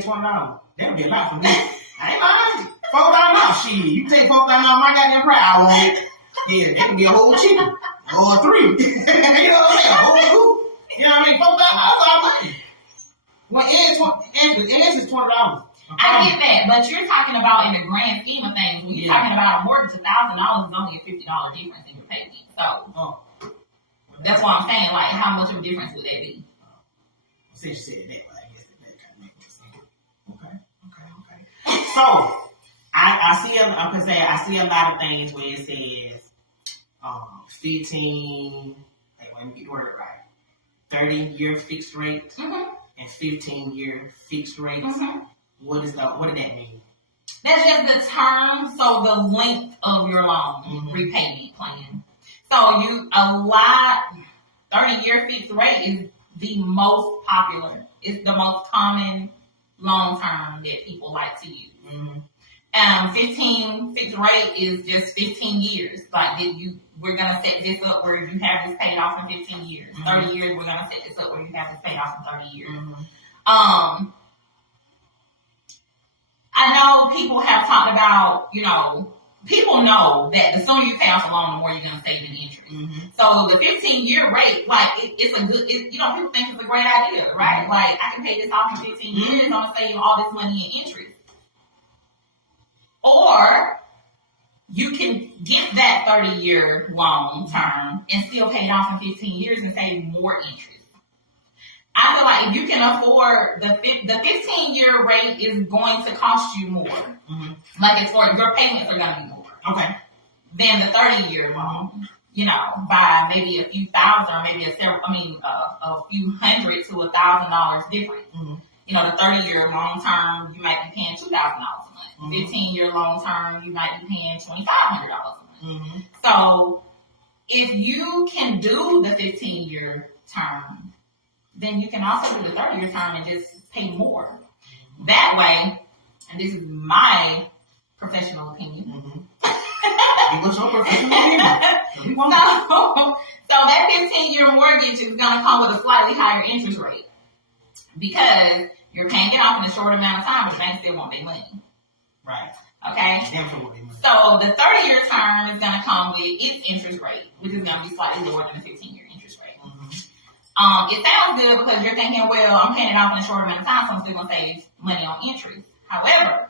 that would be a lot for me. I ain't lying. $4,000, shit. You take $4,000 my goddamn price, I want it. Yeah, that could be a whole chicken. Or three. You know what I'm saying? A whole two. You know what I mean? $4,000, that's all money. Well, it's $20. I get that, but you're talking about in the grand scheme of things. When you're talking about a mortgage, $1,000 is only a $50 difference in your payment. So that's why I'm saying, like, how much of a difference would that be? Since you said that, but I guess that kind of makes sense. Okay. So I see a lot of things where it says 15. Wait, let me get the word right. 30-year fixed rate and 15-year fixed rates. What does that mean? That's just the term, so the length of your loan repayment plan. So 30-year fixed rate is the most popular. It's the most common loan term that people like to use. 15 fixed rate is just 15 years. Like we're gonna set this up where you have this paid off in 15 years. 30 years, we're gonna set this up where you have this paid off in 30 years. I know people have talked about, people know that the sooner you pay off a loan, the more you're going to save in interest. So the 15-year rate, like, it's a good, people think it's a great idea, right? Like, I can pay this off in 15 years, I'm going to save all this money in interest. Or you can get that 30-year loan term and still pay it off in 15 years and save more interest. I feel like if you can afford the 15-year rate is going to cost you more. Like it's for your payments are going to be more. Okay. Than the 30-year loan. By maybe a few thousand or maybe a few hundred to $1,000 difference. The 30-year long term you might be paying $2,000 a month. 15-year long term you might be paying $2,500 a month. So if you can do the 15-year term, then you can also do the 30-year term and just pay more. That way, and this is my professional opinion. What's your professional opinion? So that 15-year mortgage is going to come with a slightly higher interest rate because you're paying it off in a short amount of time, but the bank still won't make money. Right. Okay? Definitely. So the 30-year term is going to come with its interest rate, which is going to be slightly lower than the 15-year interest rate. It sounds good because you're thinking, well, I'm paying it off in a short amount of time, so I'm still going to save money on interest. However,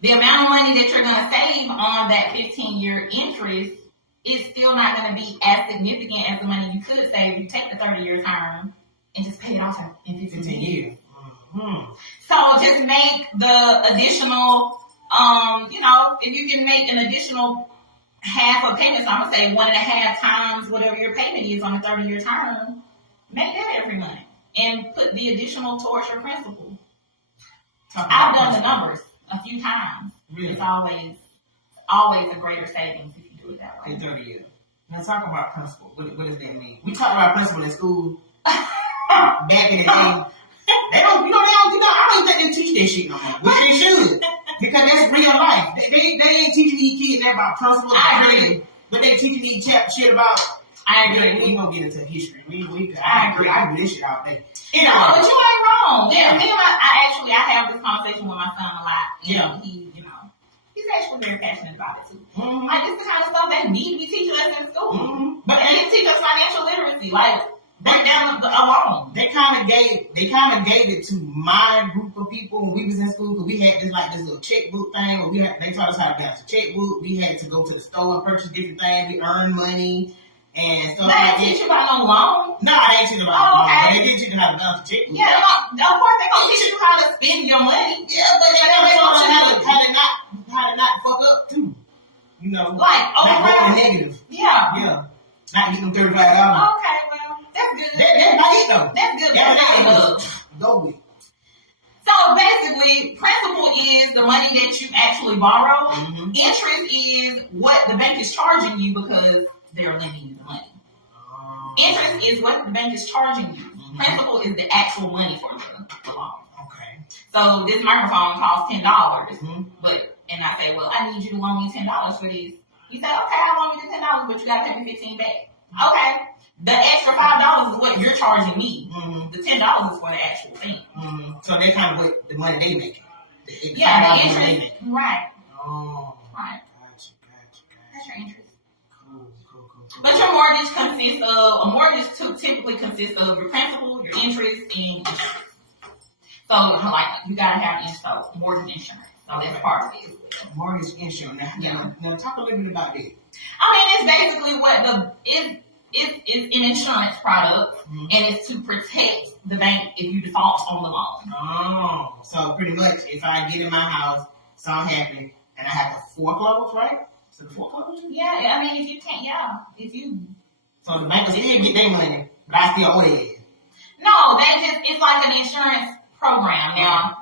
the amount of money that you're going to save on that 15-year interest is still not going to be as significant as the money you could save if you take the 30-year term and just pay it off in 15 years. Mm-hmm. So just make the additional, if you can make an additional half a payment, so I'm going to say 1.5 times whatever your payment is on a 30-year term, make that every month and put the additional towards your principal. I've done the numbers a few times. Really? It's always a greater savings if you do it that way. In 30 years. Now talk about principal. What does that mean? We talked about principal in school back in the day. I don't even think they teach that shit no more. Which they should. Because that's real life. They ain't teaching these kids that about principal. I agree. But they teaching these shit about. I agree. We ain't gonna get into history. I agree. I do this shit all day. No, but you ain't wrong. Yeah, I have this conversation with my son a lot. Yeah. He's actually very passionate about it too. Mm-hmm. Like, this is the kind of stuff they need to be teaching us in school. Mm-hmm. But they didn't teach us financial literacy. Like, back down alone. They kind of gave it to my group of people when we was in school, because we had this little checkbook thing where they taught us how to balance a checkbook. We had to go to the store and purchase different things. We earned money and stuff like that. They didn't teach you about no loan? No, I didn't teach you about no loan. Okay. They didn't teach you how to balance a checkbook. Yeah, of course they gonna teach you how to spend your money. Yeah, but they taught us how to not fuck up too. Like overall negative. Yeah. Not getting $35. Okay, well, that's good. That's not it though. That's good. That's not enough. Go with. So basically, principal is the money that you actually borrow. Mm-hmm. Interest is what the bank is charging you because they're lending you the money. Interest is what the bank is charging you. Mm-hmm. Principal is the actual money for the loan. Okay. So this microphone costs $10, and I say, well, I need you to loan me $10 for this. You say, okay, I'll loan you the $10, but you got to pay me $15 back. Okay. The extra $5 is what you're charging me. Mm-hmm. The $10 is for the actual thing. Mm-hmm. So they kind of what the money they make. The interest. Right. Oh. Right. Gotcha. That's your interest. Cool. But your mortgage typically consists of your principal, your interest, and insurance. So, like, you gotta have mortgage insurance. So that's part of it. Mortgage insurance. Now talk a little bit about that. It's basically it's an insurance product, mm-hmm. and it's to protect the bank if you default on the loan. Oh, so pretty much if I get in my house, something happen, and I have to foreclose, right? So the foreclose? Yeah, if you can't, So the bank will still get their money, but I still owe it. No, it's like an insurance program. Now,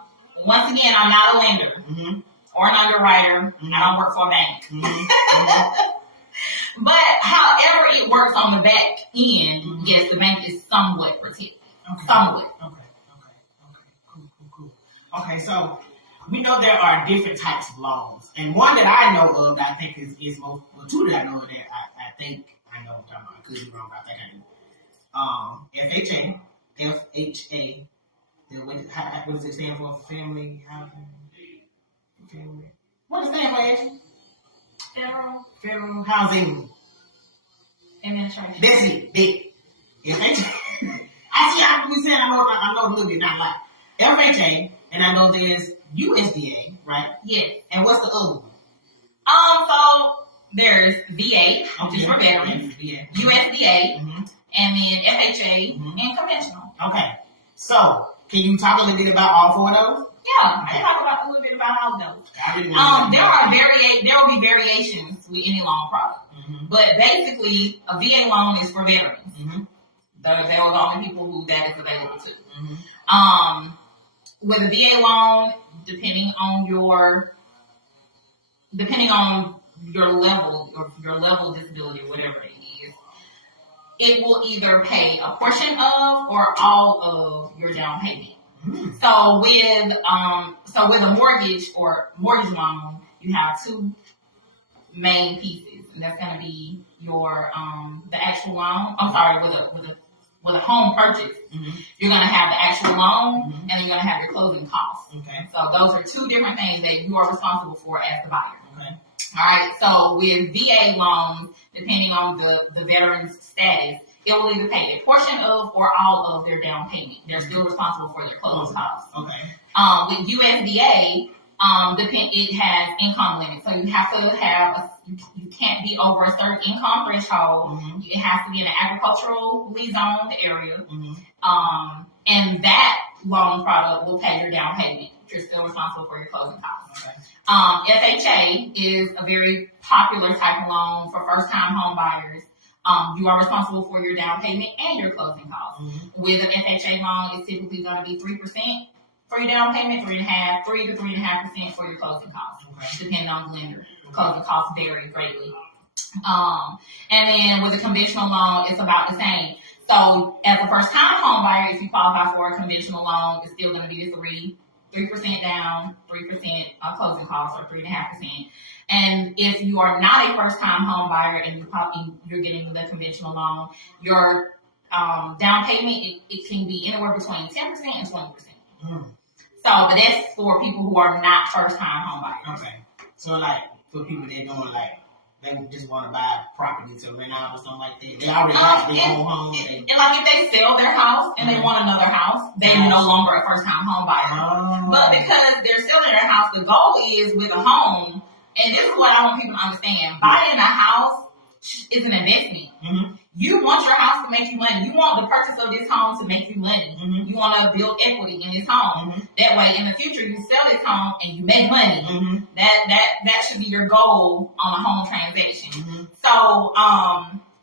once again, I'm not a lender, mm-hmm. or an underwriter. Mm-hmm. I don't work for a bank. Mm-hmm. But however it works on the back end, mm-hmm. yes, the bank is somewhat protected. Okay. Somewhat. Okay. Cool. Okay, so we know there are different types of loans. And one that I know of that I think is most, well, two that I know of that I think I know. I could be wrong, but I think I do. FHA. What does it stand for? Family housing? Family. What does it stand for, Ashley? Federal Housing Administration. That's it. FHA. I know a little bit, not a lot. FHA, and I know there's USDA, right? Yes. And what's the other one? So there's VA, which is for veterans, USDA, mm-hmm. and then FHA, mm-hmm. and conventional. Okay. So, can you talk a little bit about all four of those? Yeah, I can talk about a little bit about all of those. There will be variations with any loan product, mm-hmm. but basically, a VA loan is for veterans. Mm-hmm. Those are the only people who that is available to. Mm-hmm. With a VA loan, depending on your level or your level of disability, whatever it is, it will either pay a portion of or all of your down payment. Mm-hmm. So with a mortgage or mortgage loan, you have two main pieces, and that's going to be your the actual loan. I'm sorry, with a home purchase, mm-hmm. you're going to have the actual loan, mm-hmm. and then you're going to have your closing costs. Okay. So those are two different things that you are responsible for as the buyer. Okay. All right. So with VA loans, depending on the veteran's status, it will either pay a portion of or all of their down payment. They're still responsible for their closing costs. Okay. With USDA, it has income limits, so you have to have you can't be over a certain income threshold. Mm-hmm. It has to be in an agriculturally zoned area, mm-hmm. And that loan product will pay your down payment. You're still responsible for your closing costs. Okay. FHA is a very popular type of loan for first-time home buyers. You are responsible for your down payment and your closing costs. Mm-hmm. With an FHA loan, it's typically going to be 3% for your down payment, 3 to 3.5% for your closing costs, okay. Depending on the lender. Closing costs vary greatly. And then with a conventional loan, it's about the same. So as a first-time home buyer, if you qualify for a conventional loan, it's still going to be the 3% down, 3% closing costs, or 3.5%. And if you are not a first-time home buyer and you're getting the conventional loan, your down payment, it can be anywhere between 10% and 20%. Mm. So, but that's for people who are not first-time home buyers. Okay. So, like, for people that don't they just want to buy property to rent out or something like that. They already have their own home. And like if they sell their house and they want another house, they're no longer a first-time home buyer. But because they're selling their house, the goal is with a home, and this is what I want people to understand, buying a house is an investment. Mm-hmm. You want your house to make you money. You want the purchase of this home to make you money. Mm-hmm. You want to build equity in this home. Mm-hmm. That way, in the future, you sell this home and you make money. Mm-hmm. That should be your goal on a home transaction. Mm-hmm.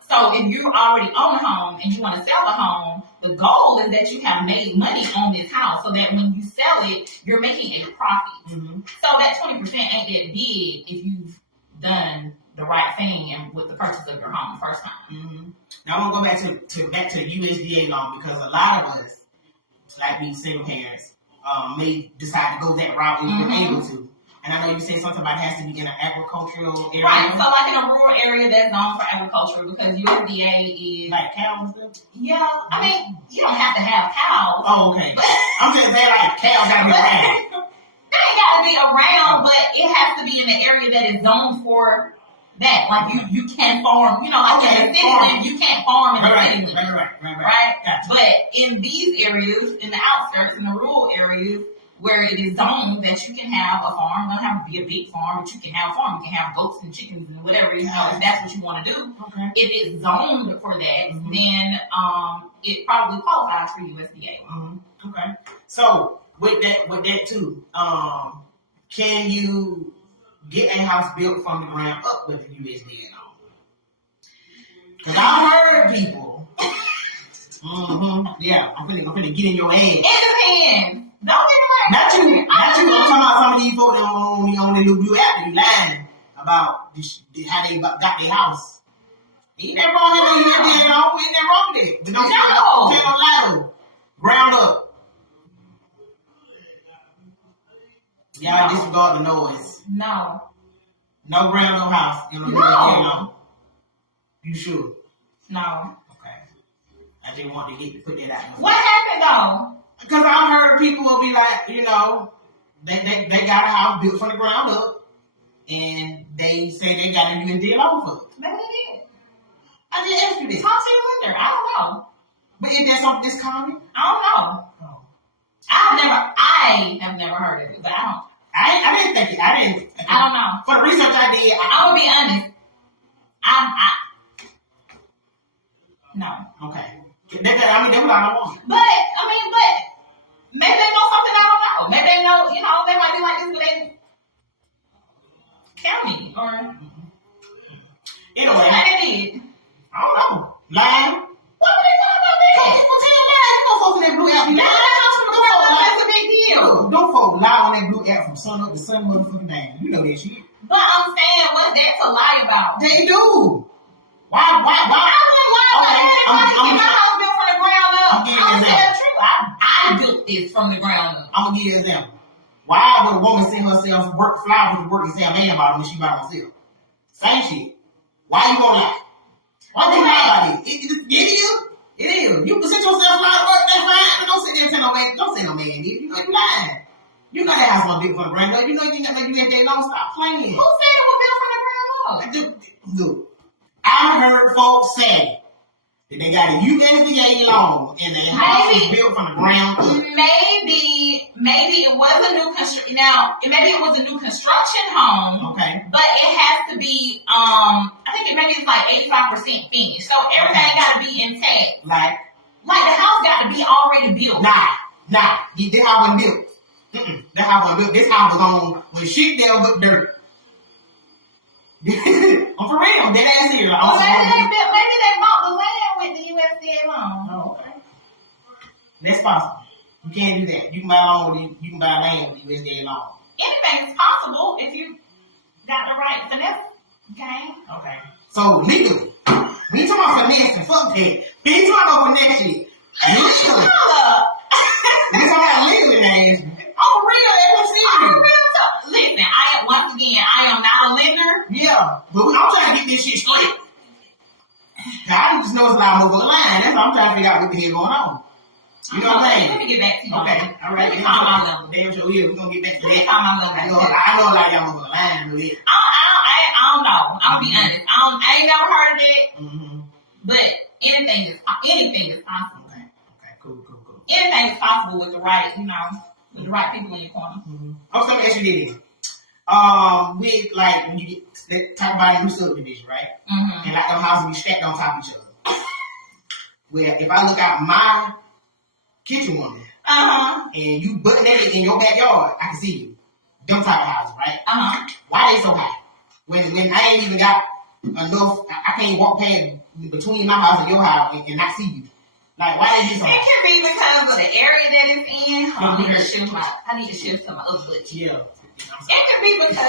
So if you already own a home and you want to sell the home, the goal is that you have made money on this house, so that when you sell it, you're making a profit. Mm-hmm. So that 20% ain't that big if you've done the right thing and with the purchase of your home the first time. Mm-hmm. Now I want to go back to USDA loan, because a lot of us, like me, single parents, may decide to go that route and you're able to. And I know you said something about it has to be in an agricultural area. Right, so like in a rural area that's known for agriculture, because USDA is... Like cows and stuff? Yeah, I mean, you don't have to have cows. Oh, okay. I'm just saying, like, cows gotta be around. They ain't gotta be around, but it has to be in an area that is zoned for that. Like, you can't farm, like in the city, you can't farm in the city. Right? Gotcha. But in these areas, in the outskirts, in the rural areas, where it is zoned that you can have a farm, don't have to be a big farm, but you can have a farm. You can have goats and chickens and whatever, if that's what you want to do. Okay. If it's zoned for that, then it probably qualifies for USDA. Mm-hmm. Okay. So with that too, can you get a house built from the ground up with the USDA loan? Because I heard people. Yeah, I'm gonna get in your ass. It depends. Don't get away. Not you. I'm talking about some of these folks on the little blue app, you lying about how they got their house. Ain't that wrong with the USDA loan? Ain't that wrong with it? But don't say no lie. Ground up. Y'all disregard the noise. No. No ground up house. No. You sure? No. Okay. I just want to put that out. What happened though? Because I've heard people will be like, they got a house built from the ground up, and they say they got a USDA loan for it. Maybe they did. I just asked you this. Talk to your lender. I don't know. But is that something that's common? I don't know. Oh. I have never heard of it, but I don't. I didn't think it. I don't know. For the research I did, I'm gonna be honest. No. Okay. That's what I want. But maybe they know something I don't know. Maybe they know, they might be like this, but they county or anyway. What they did. I don't know. Lying. What were they talking about that? Well, tell you lying. You know folks in that blue app. That's a big deal. Don't folks lie on that blue app from sun up to sun motherfucking down. You know that shit. But I'm saying, what's that to lie about? They do. Why? I wouldn't lie about it. My house built from the ground up. I'm giving you an example. I built this from the ground up. I'm gonna give you an example. Why would a woman send herself flowers to work and say a man about it when she by herself? Same shit. Why you gonna lie? Why you lie about it? It is. You can send yourself flowers to work, that's fine. But don't sit there and tell no man. Don't say no man. You know you lying. You know that house was built from the ground up. You know you got that long. Stop playing. Who said it was built from the ground up? Look, I heard folks say They got a USDA loan and the house was built from the ground up. Maybe it was a new construction. Now, maybe it was a new construction home. Okay. But it has to be, I think maybe it's like 85% finished. So everything got to be intact. Like the house got to be already built. Nah. This house wasn't built. That house wasn't built. This house was on when shit there was dirt. I'm for real. That ass here. Like, maybe they bought the land with the USDA loan. Oh, okay. That's possible. You can't do that. You can buy land with the USDA loan. Anything's possible if you got the right finesse. Okay. So legally, we ain't talking about finesse and fuck that. We ain't talking about finesse shit. Legally. We talking about legally, man. I'm for real. That's serious. Listen, I am not a lender. Yeah, but I'm trying to get this shit straight. I just know it's a lot of motherfucking line. That's what I'm trying to figure out what the hell going on. You know what I'm saying? Let me get back to you. Okay, all right. Damn sure we're gonna get back to that. I know a lot of y'all motherfucking lying to it. I don't know. I'll be honest. I ain't never heard of it. But anything is possible. Okay, cool. Anything is possible with the right, with the right people in your corner. Okay, let me ask you this. With like when you get talk about a new subdivision, right? And like them houses be stacked on top of each other. Where if I look out my kitchen woman, and you button it in your backyard, I can see you. Them type of houses, right? Why they so high? When I ain't even got enough, I can't walk past between my house and your house and not see you. Like, why they so high? It can be because of the area that it's in. I need to shift to my other butt. Yeah. It could be because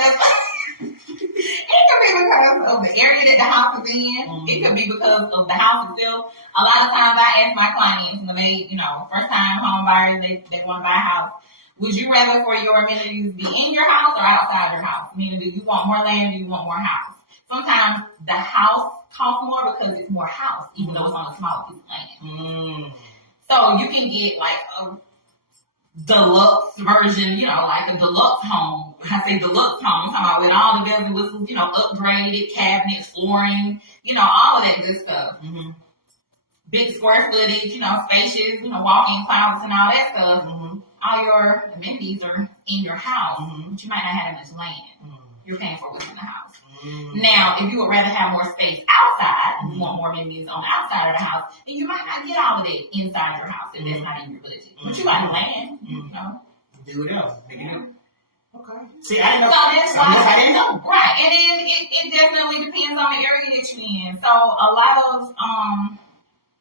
of the area that the house is in. It could be because of the house itself. A lot of times I ask my clients when they, first time home buyers, they want to buy a house. Would you rather for your amenities be in your house or outside your house? Meaning, do you want more land? Do you want more house? Sometimes the house costs more because it's more house, even though it's on a small piece of land. So you can get like a deluxe version, like a deluxe home. When I say deluxe home, I'm talking about with all the bells and whistles, upgraded cabinets, flooring, all of that good stuff. Big square footage, spacious, walk-in closets and all that stuff. All your amenities are in your house, but you might not have as much land. You're paying for what's in the house. Now, if you would rather have more space outside, and you want more amenities on the outside of the house, then you might not get all of that inside your house if that's not in your budget. But you got land, Do it else. Pick it up. Okay. See, I didn't know. So that's why I didn't know. Right. And then it definitely depends on the area that you're in. So a lot of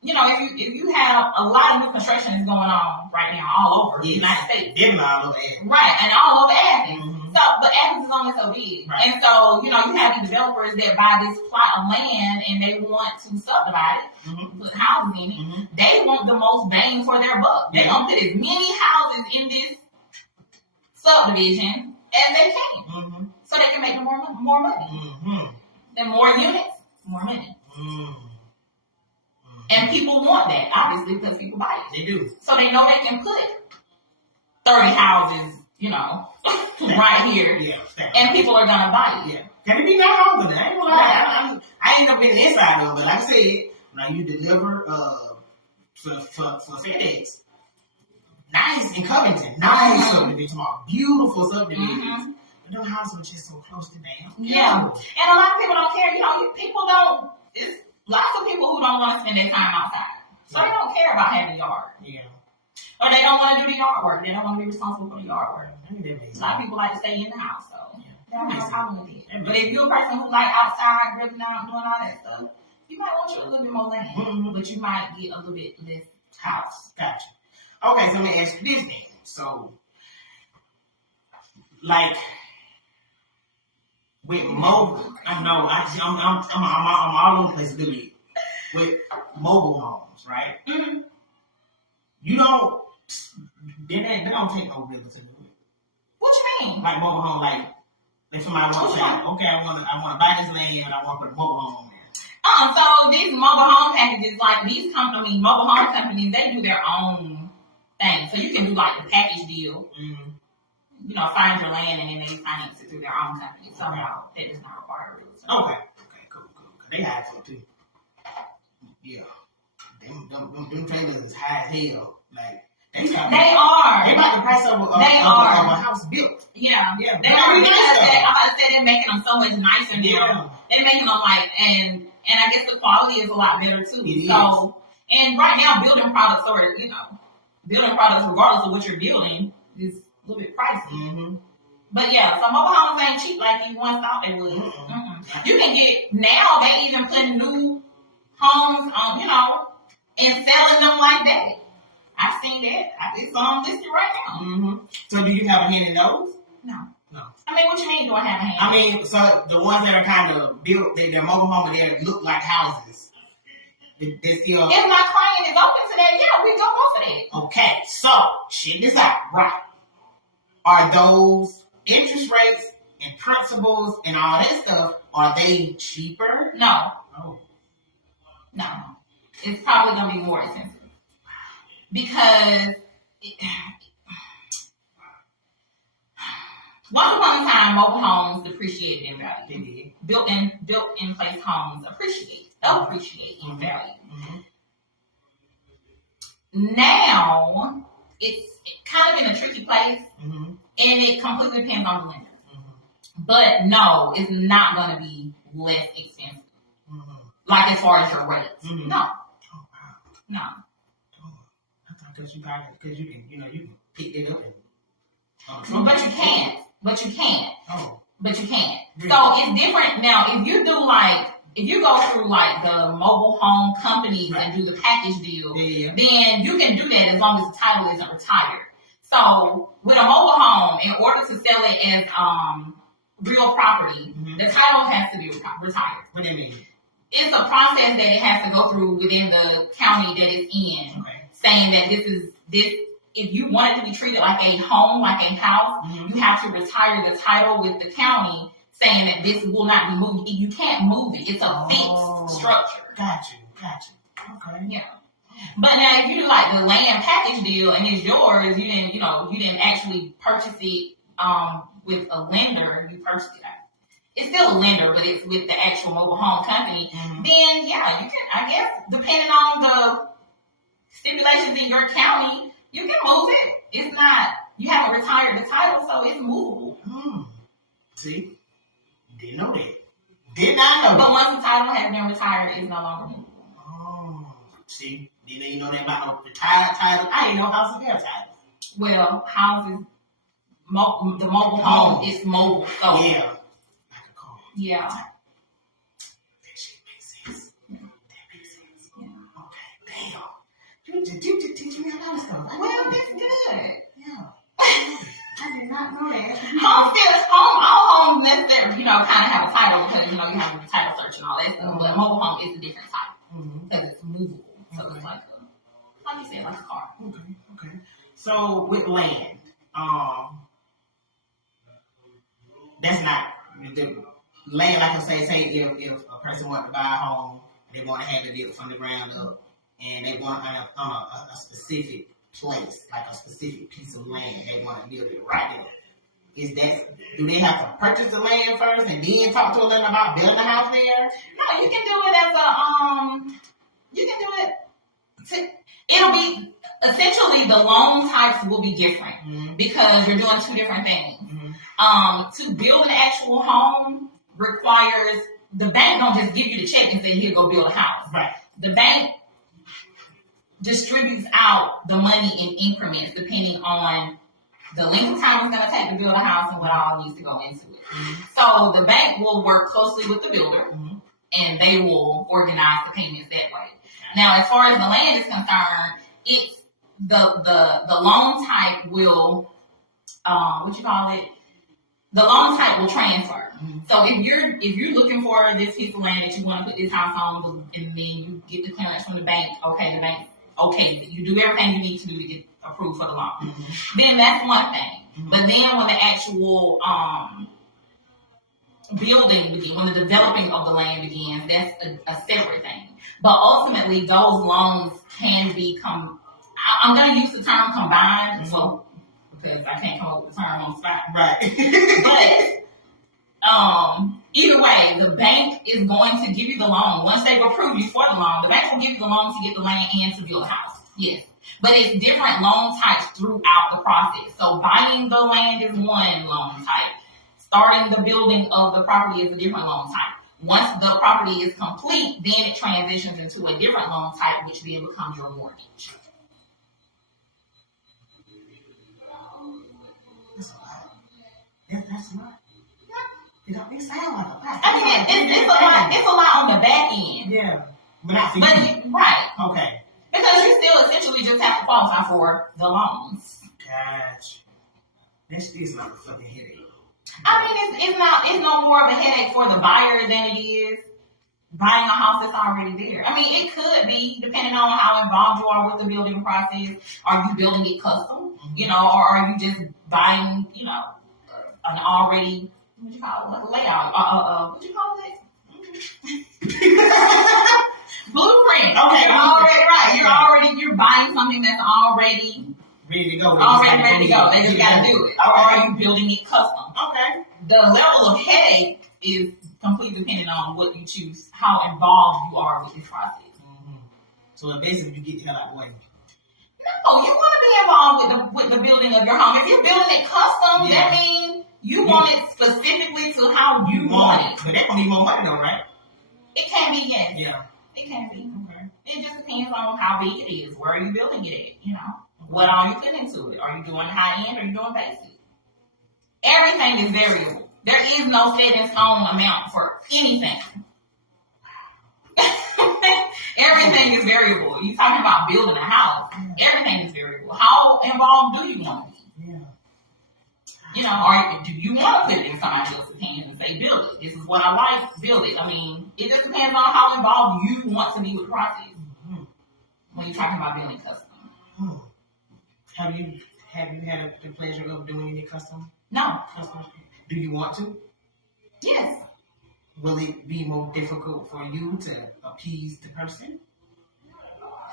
if you have a lot of new construction is going on right now all over the United States. Definitely all over Athens. Right, and all over Athens. So but Athens is only so big. Right. And so, you have these developers that buy this plot of land and they want to subdivide it, put houses in it. They want the most bang for their buck. They're gonna put as many houses in this subdivision as they can. So they can make more money. And more units, more money. And people want that, obviously, because people buy it. They do. So they know they can put 30 houses, right here. Yeah, and people are going to buy it. Yeah. Can it be no longer? I ain't gonna lie. I ain't never been inside though, but like I said, now you deliver for FedEx. Nice in Covington. Nice subdivision. Beautiful subdivision. But those houses are just so close to them. Yeah. And a lot of people don't care. People don't. It's lots of people who don't want to spend their time outside. So they don't care about having a yard. Yeah. Or they don't want to do the yard work. They don't want to be responsible for the yard work. A lot of people like to stay in the house, so they don't have a problem with it. But if you're a person who like outside, grilling out, doing all that stuff, you might want you a little bit more land, but you might get a little bit less house. Gotcha. Okay, so let me ask you this then. So, like, with mobile, I'm all over the place literally. With mobile homes, right? They don't take no real estate. What you mean? Like mobile home, like if somebody wants to say, okay, I want to buy this land, I want to put a mobile home on there. So these mobile home packages, like these companies, mobile home companies, they do their own thing. So you can do like the package deal. Find your land and then they finance it through their own company. So no, that does not require a real estate. Okay, cool. They have it too. Yeah. Them trailers is high as hell. Like they are. They about the price of a house built. Yeah. Yeah. They are really I said they're making them so much nicer now. Yeah. They're making them like and I guess the quality is a lot better too. It so and right now building products building products regardless of what you're building is a little bit pricey. Mm-hmm. But yeah, so mobile homes ain't cheap like you once thought they would. Mm-hmm. You can get now they even putting new homes on, and selling them like that. I've seen that. It's on listed right now. Mm-hmm. So do you have a hand in those? No. No. What you mean do I have a hand? So the ones that are kind of built, they're mobile homes, they look like houses. They're still. If my client is open to that, yeah, we go off of that. Okay, so check this out. Right. Are those interest rates and principals and all that stuff, are they cheaper? No. Oh. No. It's probably going to be more expensive. Because once upon a time, mobile homes depreciated in value. Built in place homes appreciate in value. Mm-hmm. Now it's kind of in a tricky place, mm-hmm. and it completely depends on the lender. Mm-hmm. But no, it's not going to be less expensive. Mm-hmm. Like as far as your rates, mm-hmm. No. Oh, wow. No. Because you can pick it up. But you can't. Oh. But you can't. Really? So it's different now. If you go through like the mobile home companies and do the package deal, then you can do that as long as the title isn't retired. So with a mobile home, in order to sell it as real property, mm-hmm. the title has to be retired. What do you mean? It's a process that it has to go through within the county that it's in. Okay. Saying that if you want it to be treated like a home, like a house, mm-hmm. you have to retire the title with the county, saying that this will not be moved. You can't move it. It's a fixed structure. Got you. Okay. Yeah. But now, if you do like the land package deal and it's yours, you didn't actually purchase it with a lender. You purchased it. It's still a lender, but it's with the actual mobile home company. Mm-hmm. Then yeah, you can. I guess depending on the stipulations in your county, you can move it. It's not, you haven't retired the title, so it's movable. See? Didn't know that. Did not know that. But once the title has been retired, it's no longer movable. Oh. See? Didn't even know that about retired title. I didn't know houses have titles. Well, houses, the mobile home is mobile. So yeah. Like a car. Yeah. That shit makes sense. Yeah. That makes sense. Yeah. Okay. Damn. You teach me a lot of stuff. Well, that's good. Yeah. I did not know that. All homes necessarily, kind of have a title because, you have your title search and all that stuff. Mm-hmm. But mobile home is a different type because it's movable. So it's like you said, like a car. Okay. So with land, that's not the land. Like I say if a person wants to buy a home, they want to have it built from the ground up. And they want to have a specific place, like a specific piece of land. They want to build it right there. Do they have to purchase the land first and then talk to them about building a house there? No, you can do it it'll be, essentially the loan types will be different mm-hmm. because you're doing two different things. Mm-hmm. To build an actual home requires, the bank don't just give you the check and say, here, go build a house. Right. The bank distributes out the money in increments depending on the length of time it's going to take to build a house and what all needs to go into it. Mm-hmm. So the bank will work closely with the builder mm-hmm. and they will organize the payments that way. Now, as far as the land is concerned, it's the loan type will, the loan type will transfer. Mm-hmm. So if you're looking for this piece of land that you want to put this house on, and then you get the clearance from the bank, the bank, you do everything you need to do to get approved for the loan. Mm-hmm. Then that's one thing. Mm-hmm. But then when the actual building begins, when the developing of the land begins, that's a separate thing. But ultimately, those loans can become, I'm going to use the term combined, mm-hmm. so because I can't come up with a term on the spot. Right. But Either way, the bank is going to give you the loan. Once they've approved you for the loan, the bank will give you the loan to get the land and to build a house. Yes. But it's different loan types throughout the process. So buying the land is one loan type. Starting the building of the property is a different loan type. Once the property is complete, then it transitions into a different loan type, which then becomes your mortgage. That's a lot. That's a lot. It sound like a lot. I mean, it's a lot. It's a lot on the back end. Yeah, but not for you. Right. Okay. Because you still essentially just have to qualify for the loans. Gotcha. That's not a fucking headache. I mean, it's no more of a headache for the buyer than it is buying a house that's already there. I mean, it could be, depending on how involved you are with the building process. Are you building it custom? You know, or are you just buying, you know, an already, what do you call it, like a layout? What do you call it? Blueprint. Okay, already right. You're buying something that's already ready to go. Already ready to go. They just gotta do it. Or are you building it custom? Okay. The level of headache is completely dependent on what you choose, how involved you are with your process. Mm-hmm. So basically, you get the hell out of the way. No, you want to be involved with the building of your home. If you're building it custom, that means you want it specifically to how you want it. But that gonna be more money though, right? It can be, yes. Yeah. It can be. Okay. It just depends on how big it is. Where are you building it at? You know, what are you putting into it? Are you doing high end or are you doing basic? Everything is variable. There is no set in stone amount for anything. Everything is variable. You're talking about building a house. Everything is variable. How involved do you want to be? Yeah. You know, or do you want to put it in somebody else's hands and say, build it? This is what I like, build it. I mean, it just depends on how involved you want to be with the process. Mm-hmm. When you're talking about building custom. Hmm. Have you had the pleasure of doing any custom? No. Do you want to? Yes. Will it be more difficult for you to appease the person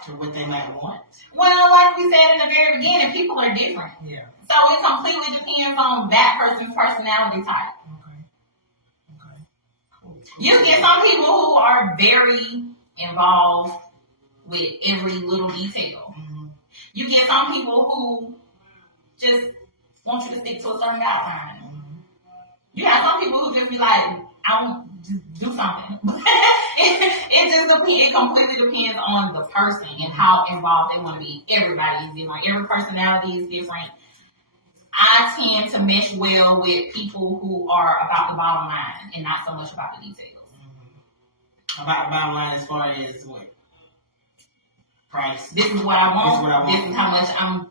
to what they might want? Well, like we said in the very beginning, people are different. Yeah. So it completely depends on that person's personality type. Okay. Cool. You get some people who are very involved with every little detail. Mm-hmm. You get some people who just want you to stick to a certain outline. Mm-hmm. You have some people who just be like, I want to do something. It just depends. It completely depends on the person and how involved they want to be. Everybody is different. Every personality is different. I tend to mesh well with people who are about the bottom line and not so much about the details. Mm-hmm. About the bottom line as far as what? Price. This is what I want. This is how much I'm,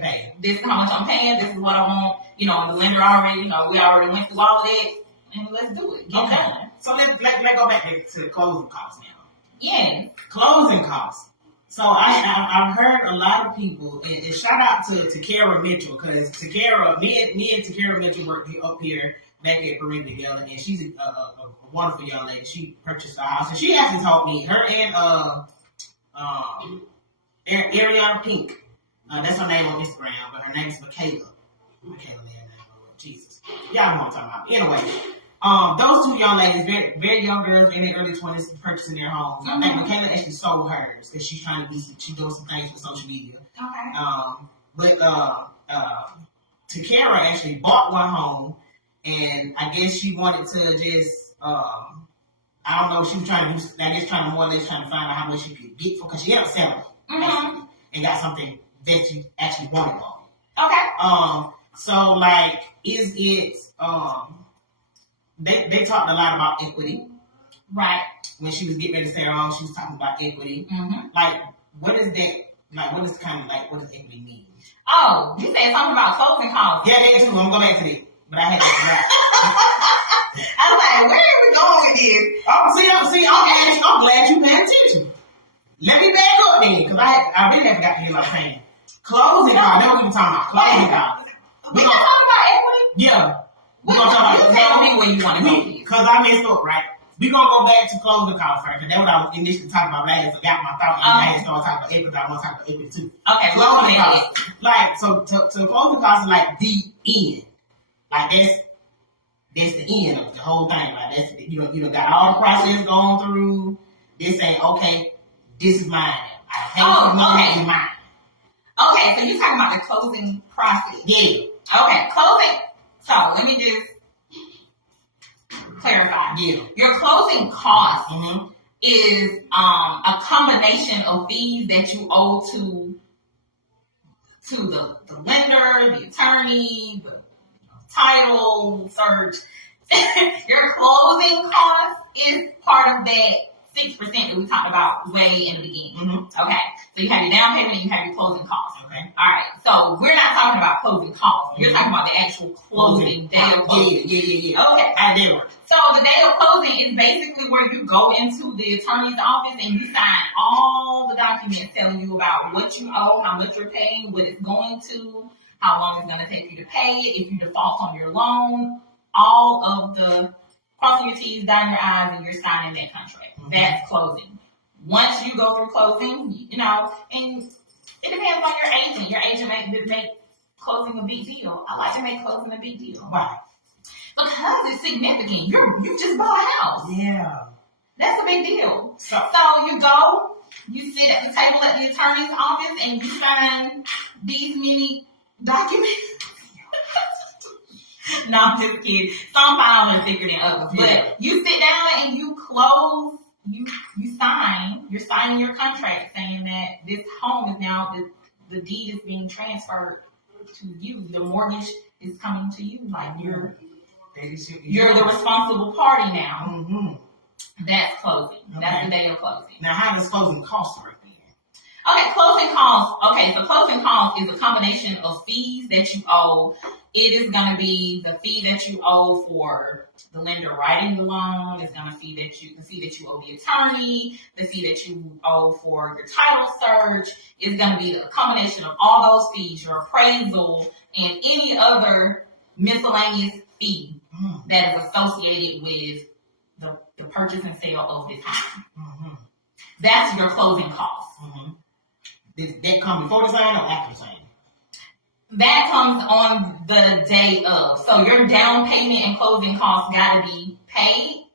paying. This is how much I'm paying. This is what I want. The lender already, we already went through all of that. And let's do it. Get done. So let's go back to the closing costs now. Yeah. Closing costs. So I've heard a lot of people, and shout out to Takara Mitchell, because me and Takara Mitchell work up here back at Perimeter together, and she's a wonderful young lady. She purchased a house, and she actually told me, her and Ariana Pink, that's her name on Instagram, but her name is Michaela. Jesus. Y'all know what I'm talking about. Anyway, those two young ladies, very, very young girls in their early 20s, purchasing their homes. Mm-hmm. I think Michaela actually sold hers because she's trying to she's doing some things with social media. Okay. But Takara actually bought one home, and I guess she wanted to just, I don't know, she was trying to trying to find out how much she could get for, because she ended up selling it. Mm-hmm. And got something that she actually wanted on it. Okay. So like, is it, they talked a lot about equity. Right. When she was getting ready to say her own, she was talking about equity. Mm-hmm. Like, what is that, like, what does equity mean? Oh, you said something about closing costs. Yeah, that too. I'm going to go back to that. But I had to forget. I was like, where are we going with this? Oh, I'm glad you paid attention. Let me back up then, because I really haven't got to hear my pain. Closing costs. That's what we were talking about. Closing costs. We gonna talk about equity? Yeah. We're gonna talk about equity. Tell me where you want to go. Because I messed up, right? We're gonna go back to closing costs first, because that's what I was initially talking about, but I had forgot my thought, and I had started talking about equity. I want to talk about equity too. Okay. Closing costs. Like, so closing costs are like the end. Like, that's the end of the whole thing. Like that's you know got all the process going through. This ain't okay. This is mine. I pay for money in mine. Okay, so you're talking about the closing process. Yeah. Okay, closing. So let me just clarify. Yeah. Your closing cost is a combination of fees that you owe to the lender, the attorney, the title search. Your closing cost is part of that 6% that we talked about way in the beginning. Okay, so you have your down payment and you have your closing costs. Okay, all right. So we're not talking about closing costs. You're talking about the actual closing day of closing. Yeah. Okay, I did work. So the day of closing is basically where you go into the attorney's office and you sign all the documents telling you about what you owe, how much you're paying, what it's going to, how long it's going to take you to pay it, if you default on your loan, all of the crossing your T's, dotting your I's, and you're signing that contract. That's closing. Once you go through closing, you know, and it depends on your agent. Your agent may make closing a big deal. I like to make closing a big deal. Why? Because it's significant. You just bought a house. Yeah. That's a big deal. So you go, you sit at the table at the attorney's office, and you sign these many documents. No, I'm just kidding. Some files are thicker than others. But you sit down and you close, you sign, you're signing your contract saying that this home is now, the deed is being transferred to you. The mortgage is coming to you. Like you're the responsible party now. That's closing. Okay. That's the day of closing. Now, how does closing costs work then? Okay, closing costs. Okay, so closing costs is a combination of fees that you owe. It is going to be the fee that you owe for the lender writing the loan. It's going to be the fee that you owe the attorney, the fee that you owe for your title search. It's going to be a combination of all those fees, your appraisal, and any other miscellaneous fee that is associated with the purchase and sale of this house. That's your closing costs. That come before the sign or after the sign? That comes on the day of. So your down payment and closing costs got to be paid,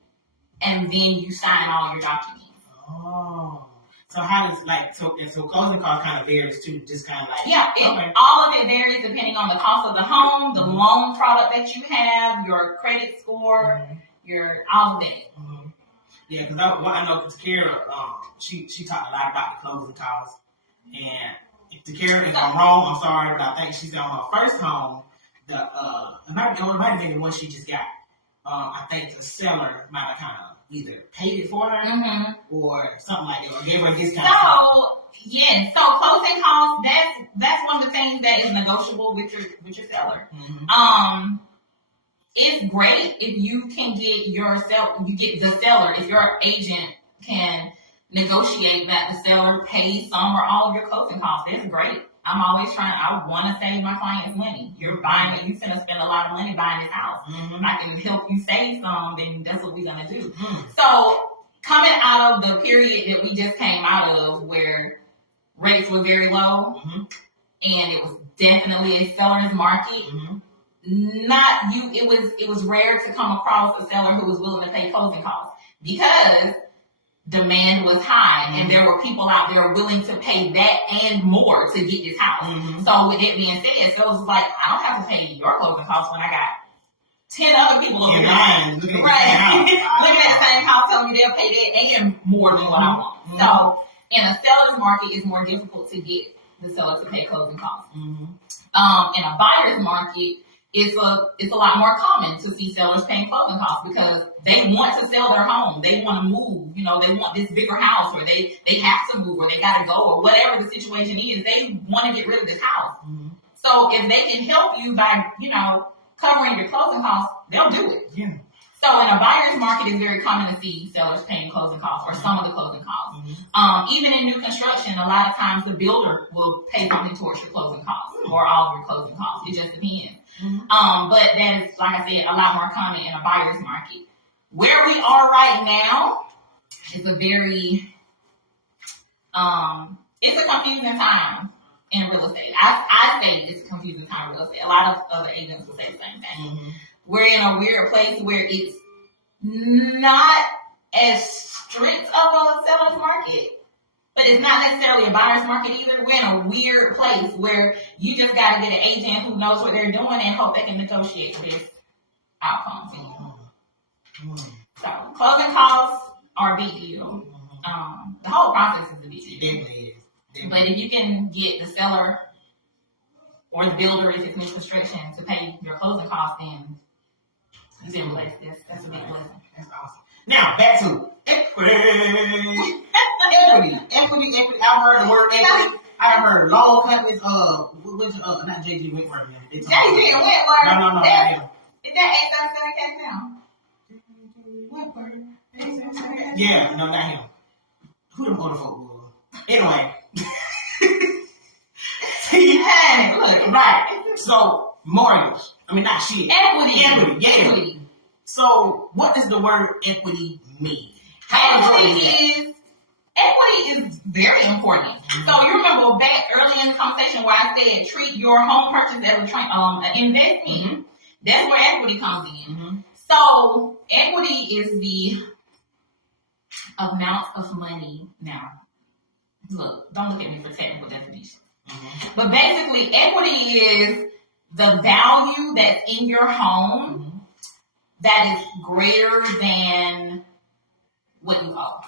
and then you sign all your documents. Oh. So how does so closing costs kind of varies too, just kind of like all of it varies depending on the cost of the home, the loan product that you have, your credit score, your all of that. Yeah, because I know Takara, she talked a lot about the closing costs, and if Takara, if I'm wrong, I'm sorry, but I think she said on her first home, it might have been the one she just got. I think the seller might have kind of either paid it for her or something like that, or give her a discount. So closing costs, that's one of the things that is negotiable with your seller. It's great if you can get the seller, if your agent can negotiate that the seller pays some or all of your closing costs. That's great. I'm always I want to save my clients money. You're buying it, you're going to spend a lot of money buying this house. If I can help you save some, then that's what we're going to do. So coming out of the period that we just came out of where rates were very low and it was definitely a seller's market, it was rare to come across a seller who was willing to pay closing costs because demand was high and there were people out there willing to pay that and more to get this house. So with it being said, so it was like, I don't have to pay your closing costs when I got 10 other people over there. Looking at the same house telling me they'll pay that and more than what I want. So in a seller's market, it's more difficult to get the seller to pay closing costs. In a buyer's market, it's a lot more common to see sellers paying closing costs because they want to sell their home. They want to move. You know, they want this bigger house or they have to move or they got to go or whatever the situation is. They want to get rid of this house. So if they can help you by, covering your closing costs, they'll do it. Yeah. So in a buyer's market, it's very common to see sellers paying closing costs or some of the closing costs. Even in new construction, a lot of times the builder will pay something towards your closing costs or all of your closing costs. It just depends. But that is, like I said, a lot more common in a buyer's market. Where we are right now is a very, it's a confusing time in real estate. I say it's a confusing time in real estate. A lot of other agents will say the same thing. we're in a weird place where it's not as strict of a seller's market, but it's not necessarily a buyer's market either. We're in a weird place where you just got to get an agent who knows what they're doing and hope they can negotiate the best outcome for you. So closing costs are a big deal. The whole process is a big deal. Definitely is. But if you can get the seller or the builder, if it's new construction, to pay your closing costs, then that's a big blessing. That's awesome. Now back to equity. Equity. I've heard the word equity. I've heard loan companies. Not JG Whitworth. JG Whitworth. No. Is that 837 case now? Yeah, no, not him. Who the other folk was? Anyway. Hey, look, right. So, mortgage. I mean, not shit. Equity. Yeah. Equity. So, what does the word equity mean? Equity is very important. So, you remember back early in the conversation where I said treat your home purchase as an investment. That's where equity comes in. So, equity is the amount of money. Now, look, don't look at me for technical definition. But basically, equity is the value that's in your home that is greater than what you owe.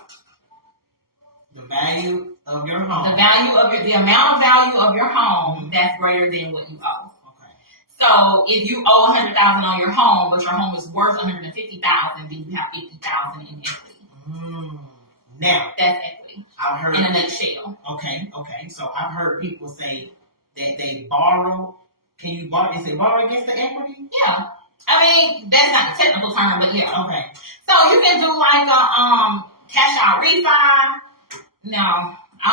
The value of your home. The amount of value of your home that's greater than what you owe. Okay. So if you owe $100,000 on your home, but your home is worth $150,000, then you have $50,000 in equity. Now that's equity. I've heard in a nutshell. Okay. So I've heard people say that they borrow. Can you borrow? Is it borrow against the equity? Yeah. I mean, that's not the technical term, but yeah. Okay. So you can do like a cash out refi. Now, I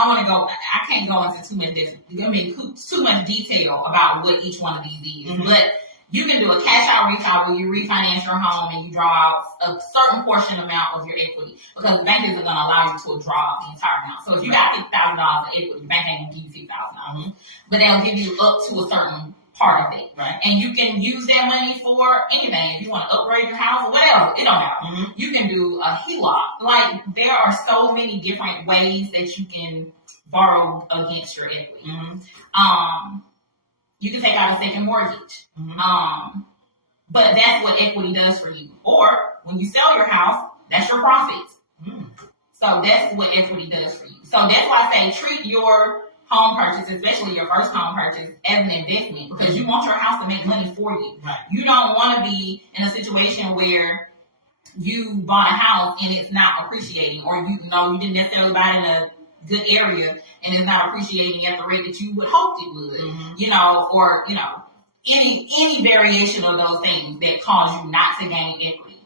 can't go into too much detail about what each one of these is, but you can do a cash out refi where you refinance your home and you draw out a certain portion amount of your equity because the bank isn't going to allow you to draw the entire amount. So if you got $50,000 of equity, the bank ain't going to give you $50,000, but they'll give you up to a certain part of it. Right. And you can use that money for anything. If you want to upgrade your house or whatever, it don't matter. You can do a HELOC. Like, there are so many different ways that you can borrow against your equity. You can take out a second mortgage. But that's what equity does for you. Or when you sell your house, that's your profits. So that's what equity does for you. So that's why I say treat your home purchase, especially your first home purchase, as an investment because you want your house to make money for you. Right. You don't want to be in a situation where you bought a house and it's not appreciating, or you didn't necessarily buy it in a good area and it's not appreciating at the rate that you would hope it would. Or any variation of those things that cause you not to gain equity.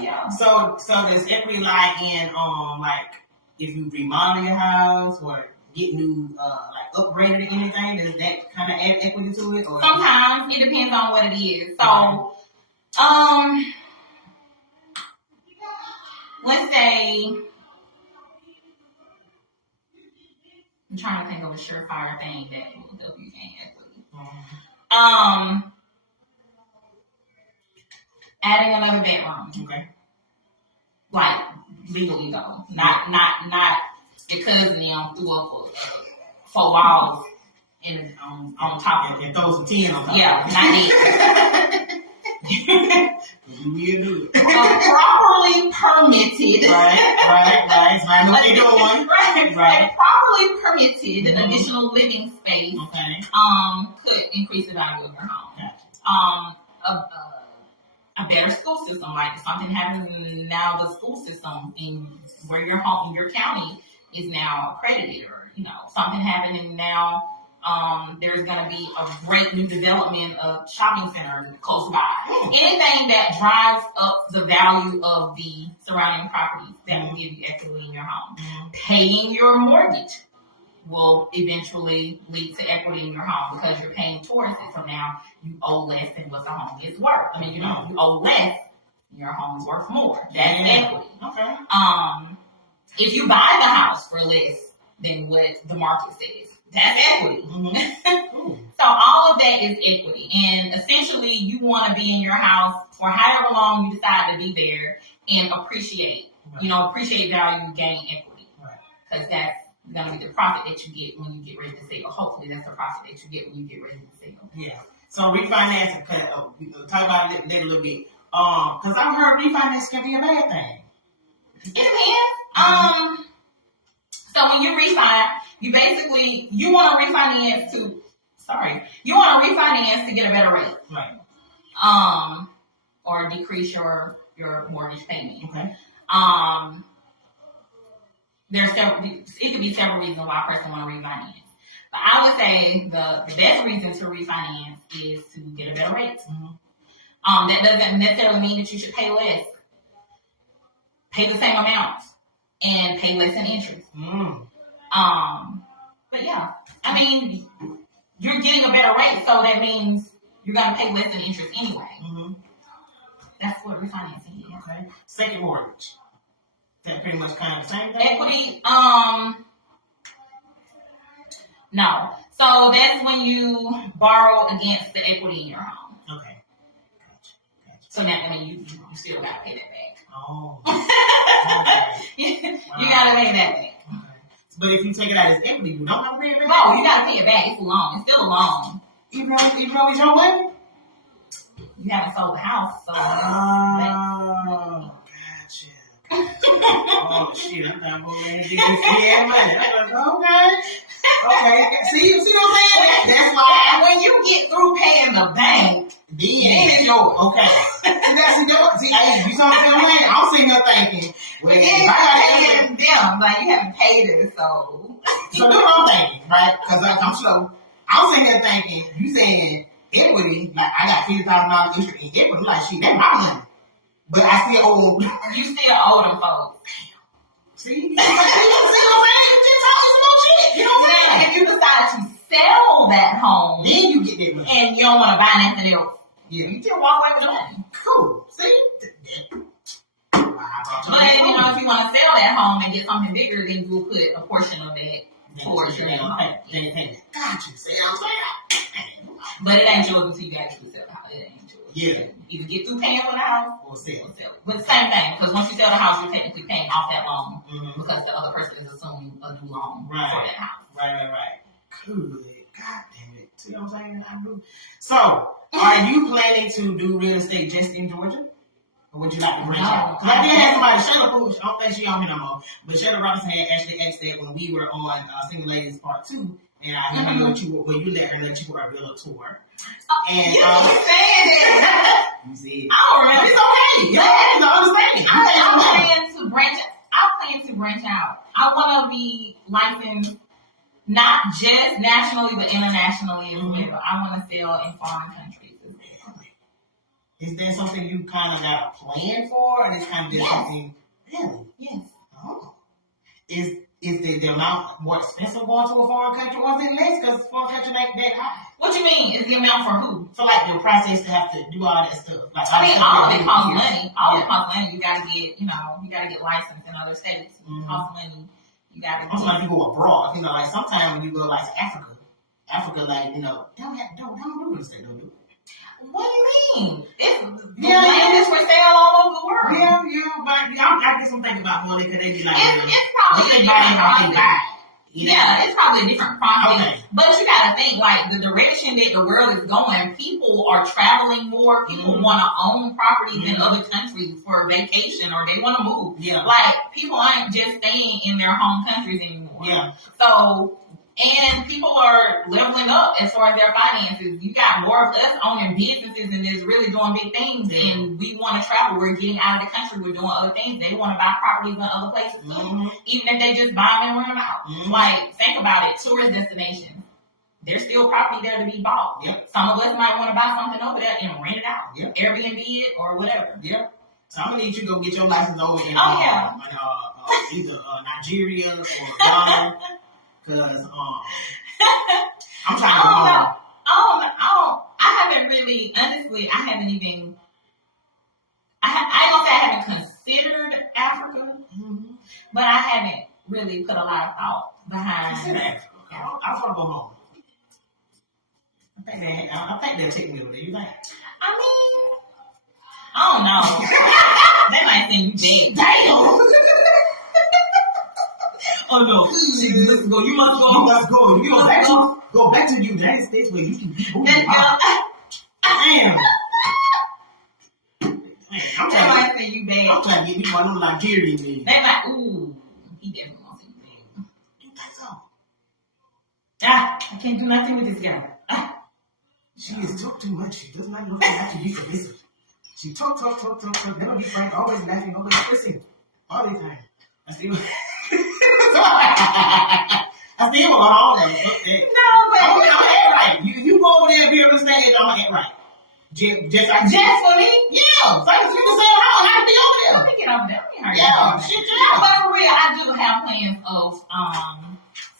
Yeah. So does equity lie in like if you remodel your house or get new like upgraded or anything? Does that kind of add equity to it? Or sometimes it depends on what it is. So let's say I'm trying to think of a surefire thing that will help you gain equity. Adding another bedroom. Okay. Like legally though, not because them threw up 4 walls and on top of it. And throw some 10 on top. Yeah, not it. We will do it. Properly permitted. Right. I know what they're doing. Right. Properly permitted additional living space. Okay. Could increase the value of your home. A better school system, like if something happens in now the school system in where your home in your county is now accredited, or something happened and now there's going to be a great new development of shopping center close by. Anything that drives up the value of the surrounding properties that will give you equity in your home. Paying your mortgage will eventually lead to equity in your home because you're paying towards it. So now you owe less than what the home is worth. I mean, you owe less, your home is worth more. That's equity. Okay. If you buy the house for less than what the market says, That's equity. So all of that is equity. And essentially you want to be in your house for however long you decide to be there and appreciate, appreciate value, gain equity. Because that's going to be the profit that you get when you get ready to sell. Hopefully that's the profit that you get when you get ready to sell. Yeah. So refinance, talk about it a little bit. Because I've heard refinance can be a bad thing. It can. So when you refi, you want to refinance to get a better rate. Right. Or decrease your mortgage payment. Okay. It could be several reasons why a person want to refinance. But I would say the best reason to refinance is to get a better rate. That doesn't necessarily mean that you should pay less. Pay the same amount and pay less in interest. But yeah, I mean, you're getting a better rate, so that means you're gonna pay less in interest anyway. That's what refinancing is. Okay. Second mortgage. That pretty much kind of the same thing? Equity, no. So that's when you borrow against the equity in your home. Okay. Gotcha. So that means you still gotta pay that back. Oh. Okay. You gotta pay that back. Okay. But if you take it out as equity, you don't have to pay it back? No, you gotta pay it back. It's a loan. It's still a loan. Even though it's your money? You haven't sold the house, so gotcha. Oh shit, I'm not going to get this money. Okay. See what I'm saying? That's why when you get through paying the bank, then it's yours. Okay. You saw what I'm saying? I'm sitting there thinking, well, if I got paying them, like you haven't paid it, so. So that's what I'm thinking, right? Because I'm slow. I'm sitting here thinking, you saying equity, like I got $50,000 interest in equity, like shit, that's my money. But I still owe. You still owe them folks. See? What I'm saying? You know what I'm saying? If you decide to sell that home, then you get that money. And you don't want to buy anything else. Yeah. You just walk away with the money. Cool. See? But if you want to sell that home and get something bigger, then you'll put a portion of that towards your home. Gotcha. See what I'm saying? But it ain't yours until you actually sell the house. It ain't yours. Yeah. Either get through paying for the house or sell it. But the same thing, because once you sell the house, you're technically paying off that loan because the other person is assuming a new loan for that house. Right. Cool. God damn it. See what I'm saying? So, are you planning to do real estate just in Georgia? Or would you like to branch out? Because I did have somebody, Shayla, I don't think she on here no more, but Shayla Robinson had actually asked that when we were on Single Ladies Part 2, and I let her know that you were a realtor. And you saying that. You said, I don't remember. It's okay. Yeah, I understand. I plan to branch out. I want to be licensed not just nationally, but internationally as well. I want to sell in foreign countries as well. Is there something you kind of got a plan for, or is kind of just something? Really? Yes. Oh. Is the amount more expensive going to a foreign country, or is it less because foreign country ain't that high? What you mean? Is the amount for who? So like the process to have to do all that stuff. Like, all of it costs money. All of it costs money. You gotta get licensed in other states. It costs money. You gotta. I'm talking about people abroad. Like sometimes when you go like to Africa, like don't do real estate, don't do it. What do you mean? It's land is for sale all over the world. Yeah, but I guess I'm thinking about money because they be like, it's probably it's probably a different process. Okay. But you gotta think like the direction that the world is going. People are traveling more. People want to own properties in other countries for vacation, or they want to move. Yeah. Like people aren't just staying in their home countries anymore. Yeah. So. And people are leveling up as far as their finances. You got more of us owning businesses and just really doing big things. And we want to travel. We're getting out of the country. We're doing other things. They want to buy properties in other places too. Even if they just buy them and rent them out. Like, think about it. Tourist destinations. There's still property there to be bought. Yep. Some of us might want to buy something over there and rent it out. Yep. Airbnb it or whatever. Yep. So I'm going to need you to go get your license over in either Nigeria or Ghana. Because I'm trying to go I haven't really, honestly, I don't say I haven't considered Africa, but I haven't really put a lot of thought behind I'm gonna go home. I think they'll take me over there. You think? I mean, I don't know. They might send you dead. Damn. Oh no. Let's go. You must go. You must go. You go back to the United States where you can be who you are. Damn. I'm trying to say you bad. I'm trying to get me one of them Nigerian men. They might, ooh, he definitely wants to be bad. You think so? I can't do nothing with this guy. She is talk too much. She does not know how to be submissive. She talk. Never be frank, always laughing, always kissing. All the time. I still will go home and fuck that. No, but I'm gonna act right. You go over there and be able to stand, I'm gonna act right. Just for me? Yeah. Thanks for you saying how I be over there. Let me get over there. Yeah, shit, yeah. But for real, I do have plans of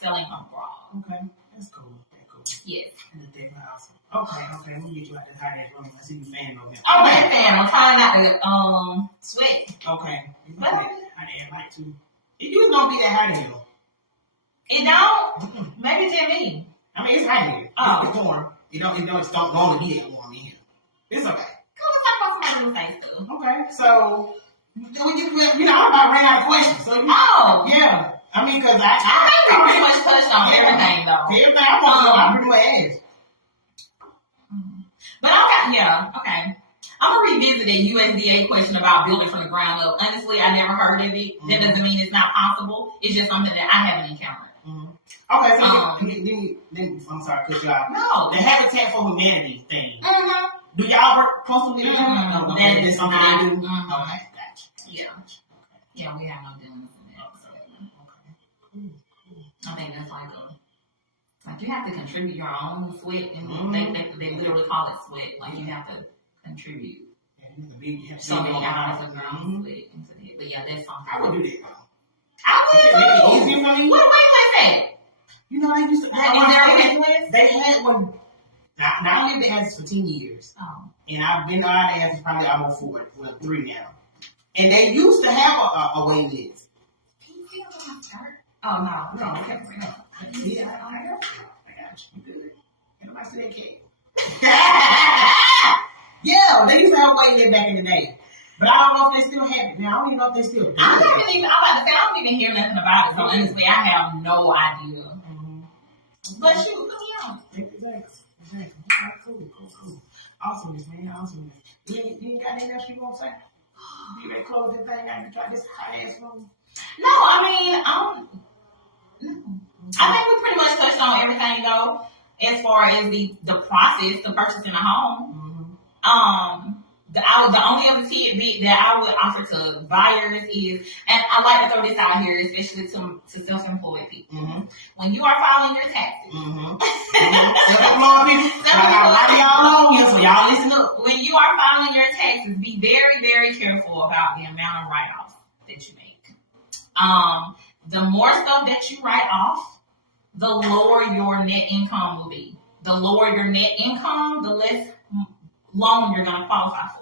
selling abroad. Okay, that's cool. That's cool. Yes. Okay. Let me get you out the hot room. I see you fan over there. Okay, fan. I'm trying not to sweat. Okay. I didn't like to. It used not be that hot here. It don't? Maybe it's me. I mean, it's hot here. Oh. It's warm. It don't stop long to be that warm in here. It's okay. Come on, talk about some real face stuff. Okay, so I'm about to run out of questions. So yeah. I mean, because I pretty much touched on everything though. Everything I want to know, I pretty much asked. But okay. I'm gonna revisit that USDA question about building from the ground up. Honestly, I never heard of it. That doesn't mean it's not possible. It's just something that I haven't encountered. Okay, so I'm sorry, cut you out. No, the Habitat for Humanity thing. Do y'all work closely with them? That is something I do. Okay, gotcha. Yeah, we have no dealings with that. So. Okay. I think that's like you have to contribute your own sweat, and they literally call it sweat. Like you have to contribute so many hours of your own sweat into it. But yeah, that's something I would do that. I would make it easier for me. What wait that? You know, they used to they had one. Now I've been asked for 10 years. Oh. And I've been on the asked probably almost 3 now. And they used to have a wait list. Can you feel my skirt? Oh no, okay. Yeah, I got you. You good. Ain't nobody see that cat. Yeah, they used to have a wait list back in the day. But I don't know if they still have it. Now, I don't even know if they still do it. I don't even hear nothing about it. So honestly, I have no idea. But shoot, come here. Exactly. Cool. Awesomeness, man. Awesomeness. You ain't got anything else you want to say? You ready to close this thing out and try this hot ass room? No, I mean, I think we pretty much touched on everything though, as far as the process of purchasing a home. The only other tidbit that I would offer to buyers is, and I like to throw this out here, especially to self-employed people. When you are filing your taxes, y'all listen up. When you are filing your taxes, be very, very careful about the amount of write-offs that you make. The more stuff that you write off, the lower your net income will be. The lower your net income, the less loan you're going to qualify for.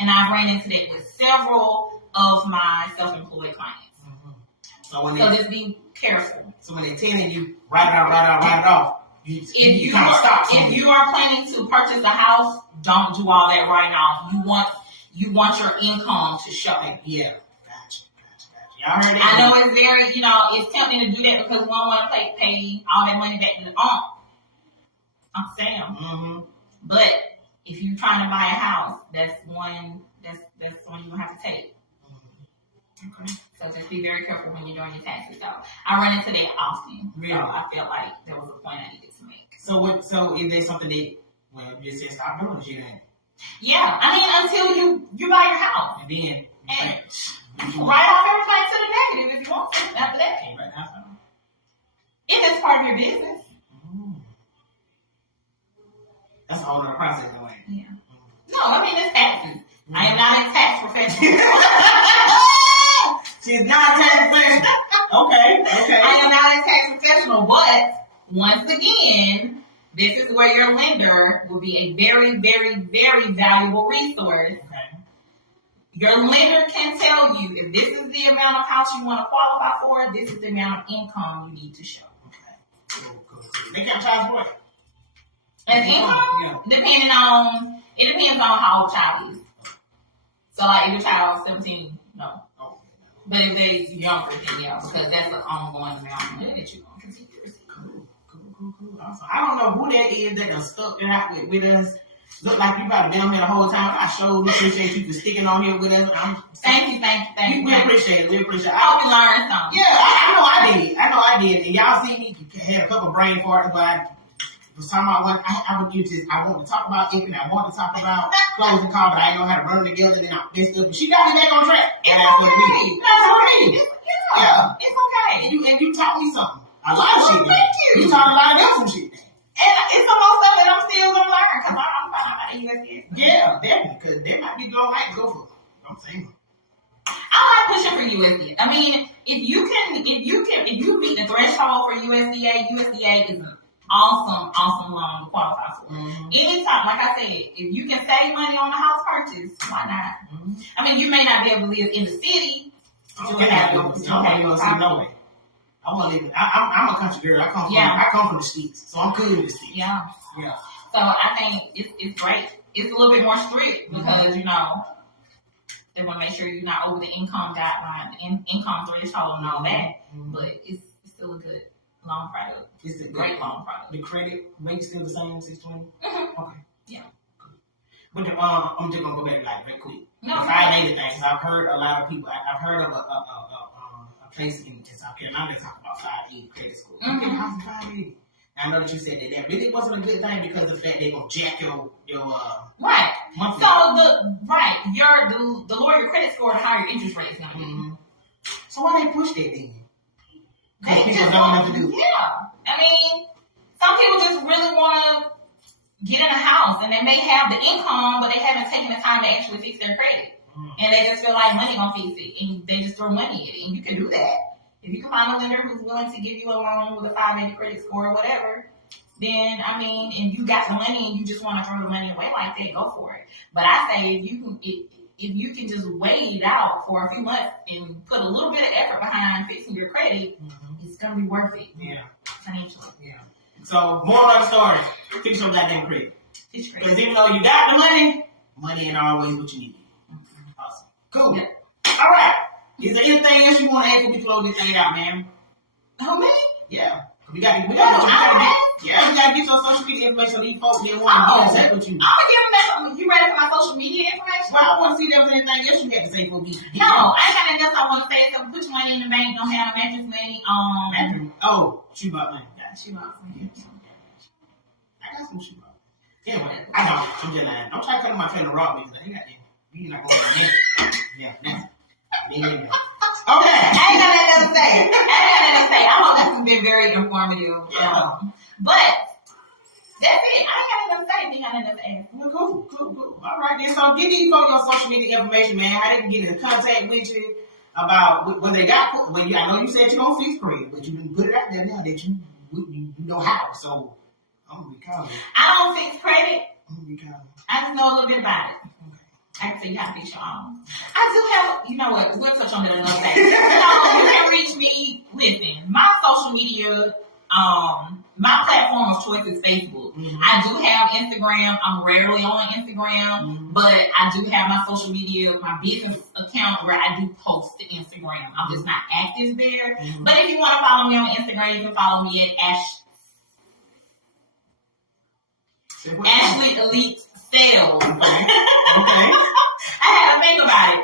And I've ran into that with several of my self-employed clients. So just be careful. So when they're telling you, write it off, you kind of stop. If you are planning to purchase a house, don't do all that right now. You want your income to show. Yeah. Gotcha. Y'all heard that? I know it's very, it's tempting to do that because one want to pay all that money back to the aunt. I'm saying. But if you're trying to buy a house, that's one you're gonna have to take. Okay. So just be very careful when you're doing your taxes. So I run into that often. Really? So I felt like there was a point I needed to make. So is there something that you just said stop doing shit? Yeah. I mean until you buy your house. And then write off everything to the negative if you want to after that. If it's part of your business. That's a whole other process though. Yeah. No, I mean it's taxes. I am not a tax professional. She's not a tax professional. Okay. I am not a tax professional, but once again, this is where your lender will be a very, very, very valuable resource. Okay. Your lender can tell you if this is the amount of house you want to qualify for, this is the amount of income you need to show. Okay. Cool. They can't charge for it. As income? Yeah. It depends on how old the child is. So like if your child is 17, no. Oh. But if they're younger, then yeah, because that's an ongoing amount that you're going to continue to receive. Cool. Awesome. I don't know who that is that done stuck it out with us. Look like you about to be on here the whole time. I sure appreciate you for sticking on here with us. Thank you. We appreciate it. I hope you learned something. Yeah, I know I did. And y'all see me had a couple brain farts, but I was talking about what I would do this. I want to talk about it, and I want to talk about closing call, but I didn't know how to run them together, and then I messed up. But she got me back on track. It's okay. Yeah. It's okay. And you taught me something. A lot of shit. Thank you. You taught a lot of them some shit. And it's some more stuff that I'm still gonna learn because I'm talking about the USDA. Yeah, definitely. Because they might be going right to go for it. I'm saying. I'm not pushing for USDA. I mean, if you meet the threshold for USDA is an awesome loan to qualify for. Mm-hmm. Anytime, like I said, if you can save money on a house purchase, why not? Mm-hmm. I mean, you may not be able to live in the city. No way. I want to live. I'm a country girl. I come from the streets, so I'm cool in the streets. Yeah. So I think it's great. It's a little bit more strict because they want to make sure you're not over the income guideline, income threshold, and all that. Mm-hmm. But it's still a good loan product. It's a great loan product. The credit rate still the same, 620. Mm-hmm. Okay. Yeah. But I'm just gonna go back like real quick. No. The 580 thing, because I've heard a lot of people. I've heard of a place in South Carolina. They talk about 580 credit score. Mm-hmm. Okay, how's the 580? I know that you said that really wasn't a good thing because of the fact they gonna jack your right. monthly. So the lower your credit score, the higher your interest rate is gonna be. Mm-hmm. So why they push that then? They just don't know what to do. Yeah. I mean, some people just really want to get in a house and they may have the income, but they haven't taken the time to actually fix their credit. Mm-hmm. And they just feel like money gonna fix it, and they just throw money at it. And you can do that. If you can find a lender who's willing to give you a loan with a 580 credit score or whatever, then and you got the money and you just want to throw the money away like that, go for it. But I say if you can just wait it out for a few months and put a little bit of effort behind fixing your credit, it's gonna be worth it. Yeah, financially. Yeah. So more of the story: fix your goddamn credit. Because even though you got the money ain't always what you need. Mm-hmm. Awesome. Cool. Yeah. All right. Is there anything else you want to add before we close this thing out, man? Oh, man? Yeah. We gotta get your social media information so these folks didn't want to get with you. I'm gonna give them that. You ready for my social media information? Well, I want to see if there was anything else you had to say for me. No, I ain't got anything else I want to say. So put your money in the bank. Don't have mattress money. Shoe box money. Got shoe box money. I got some shoe box. Anyway, I know. I'm just lying. Don't try to come to my friend to rob me because I ain't got any. You not going to get Yeah, nah. Okay. I ain't got nothing to say. I hope this has been very informative. Yeah. But that's it. I ain't got nothing to say. You got nothing to say. Well, cool. All right, then. So give these folks your social media information, man. How they can get in contact with you about when they got. I know you said you don't fix credit, but you can put it out there now that you know how. So I'm gonna be calling. I don't fix credit. I'm gonna be calling. I just know a little bit about it. I can say you have to fix your own. I do have, you know what, we'll touch on that another day. You can reach me, listen, my social media, my platform of choice is Facebook. Mm-hmm. I do have Instagram. I'm rarely on Instagram, but I do have my social media, my business account where I do post to Instagram. I'm just not active there. Mm-hmm. But if you want to follow me on Instagram, you can follow me at Ashley Elite Sales. Okay. I had to think about it.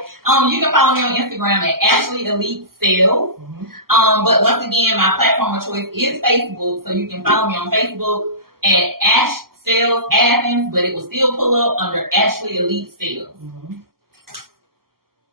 You can follow me on Instagram at Ashley Elite Sales. Mm-hmm. But once again, my platform of choice is Facebook, so you can follow me on Facebook at Ash Sales Athens, but it will still pull up under Ashley Elite Sales. Mm-hmm.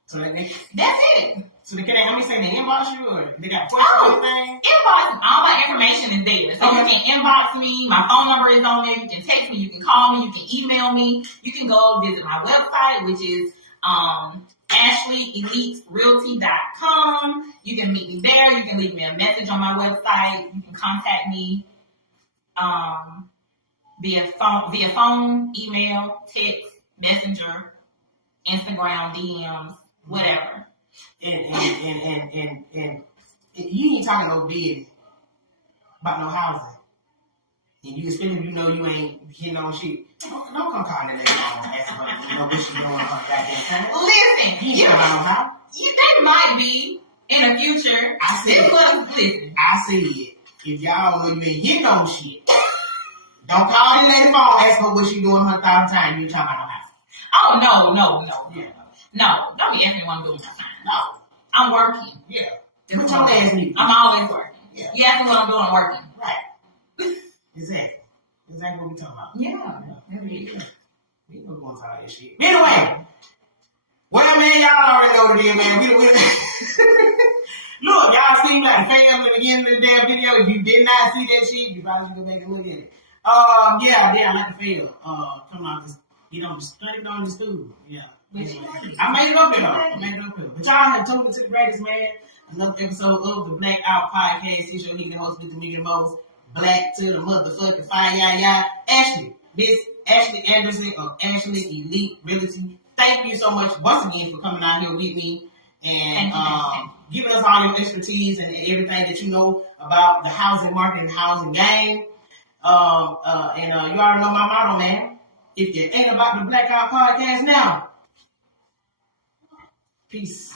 So that's it. So can they only say they inbox you, or they got questions or anything? Inbox. All my information is there. So you can inbox me. My phone number is on there. You can text me. You can call me. You can email me. You can go visit my website, which is AshleyEliteRealty.com. You can meet me there. You can leave me a message on my website. You can contact me via phone, email, text, messenger, Instagram, DMs, whatever. And you ain't talking no bid. about no housing. And you, especially if you know you ain't hitting on shit, don't come calling that phone asking her, you know, what she doing on her goddamn time. Listen, You know how. they might be in the future. I said if y'all know you ain't hitting on shit, don't call that lady phone ask her what she doing on her time. You talking about her house. Oh, no. Don't be asking me what I'm doing my time. No. I'm working. Yeah. What y'all ask me? I'm always working. Yeah. You ask me what I'm doing, I'm working. Right. Exactly what we talking about. Yeah. We don't go into all that shit. Anyway, well, man, y'all already know what it is, man. We look, y'all seem like the fans at the beginning of the damn video. If you did not see that shit, you probably should go back and look at it. Yeah, I like the fail. Come on, just turn it on the stool. Yeah. I made it up here. But y'all have tuned into the greatest, man. Another episode of the Black Out Podcast. It's your nigga host with the nigga most black to the motherfucking fire. Ashley, Miss Ashley Anderson of Ashley Elite Realty. Thank you so much once again for coming out here with me and giving us all your expertise and everything that you know about the housing market and housing game. You already know my motto, man. If you ain't about the Black Out Podcast now, peace.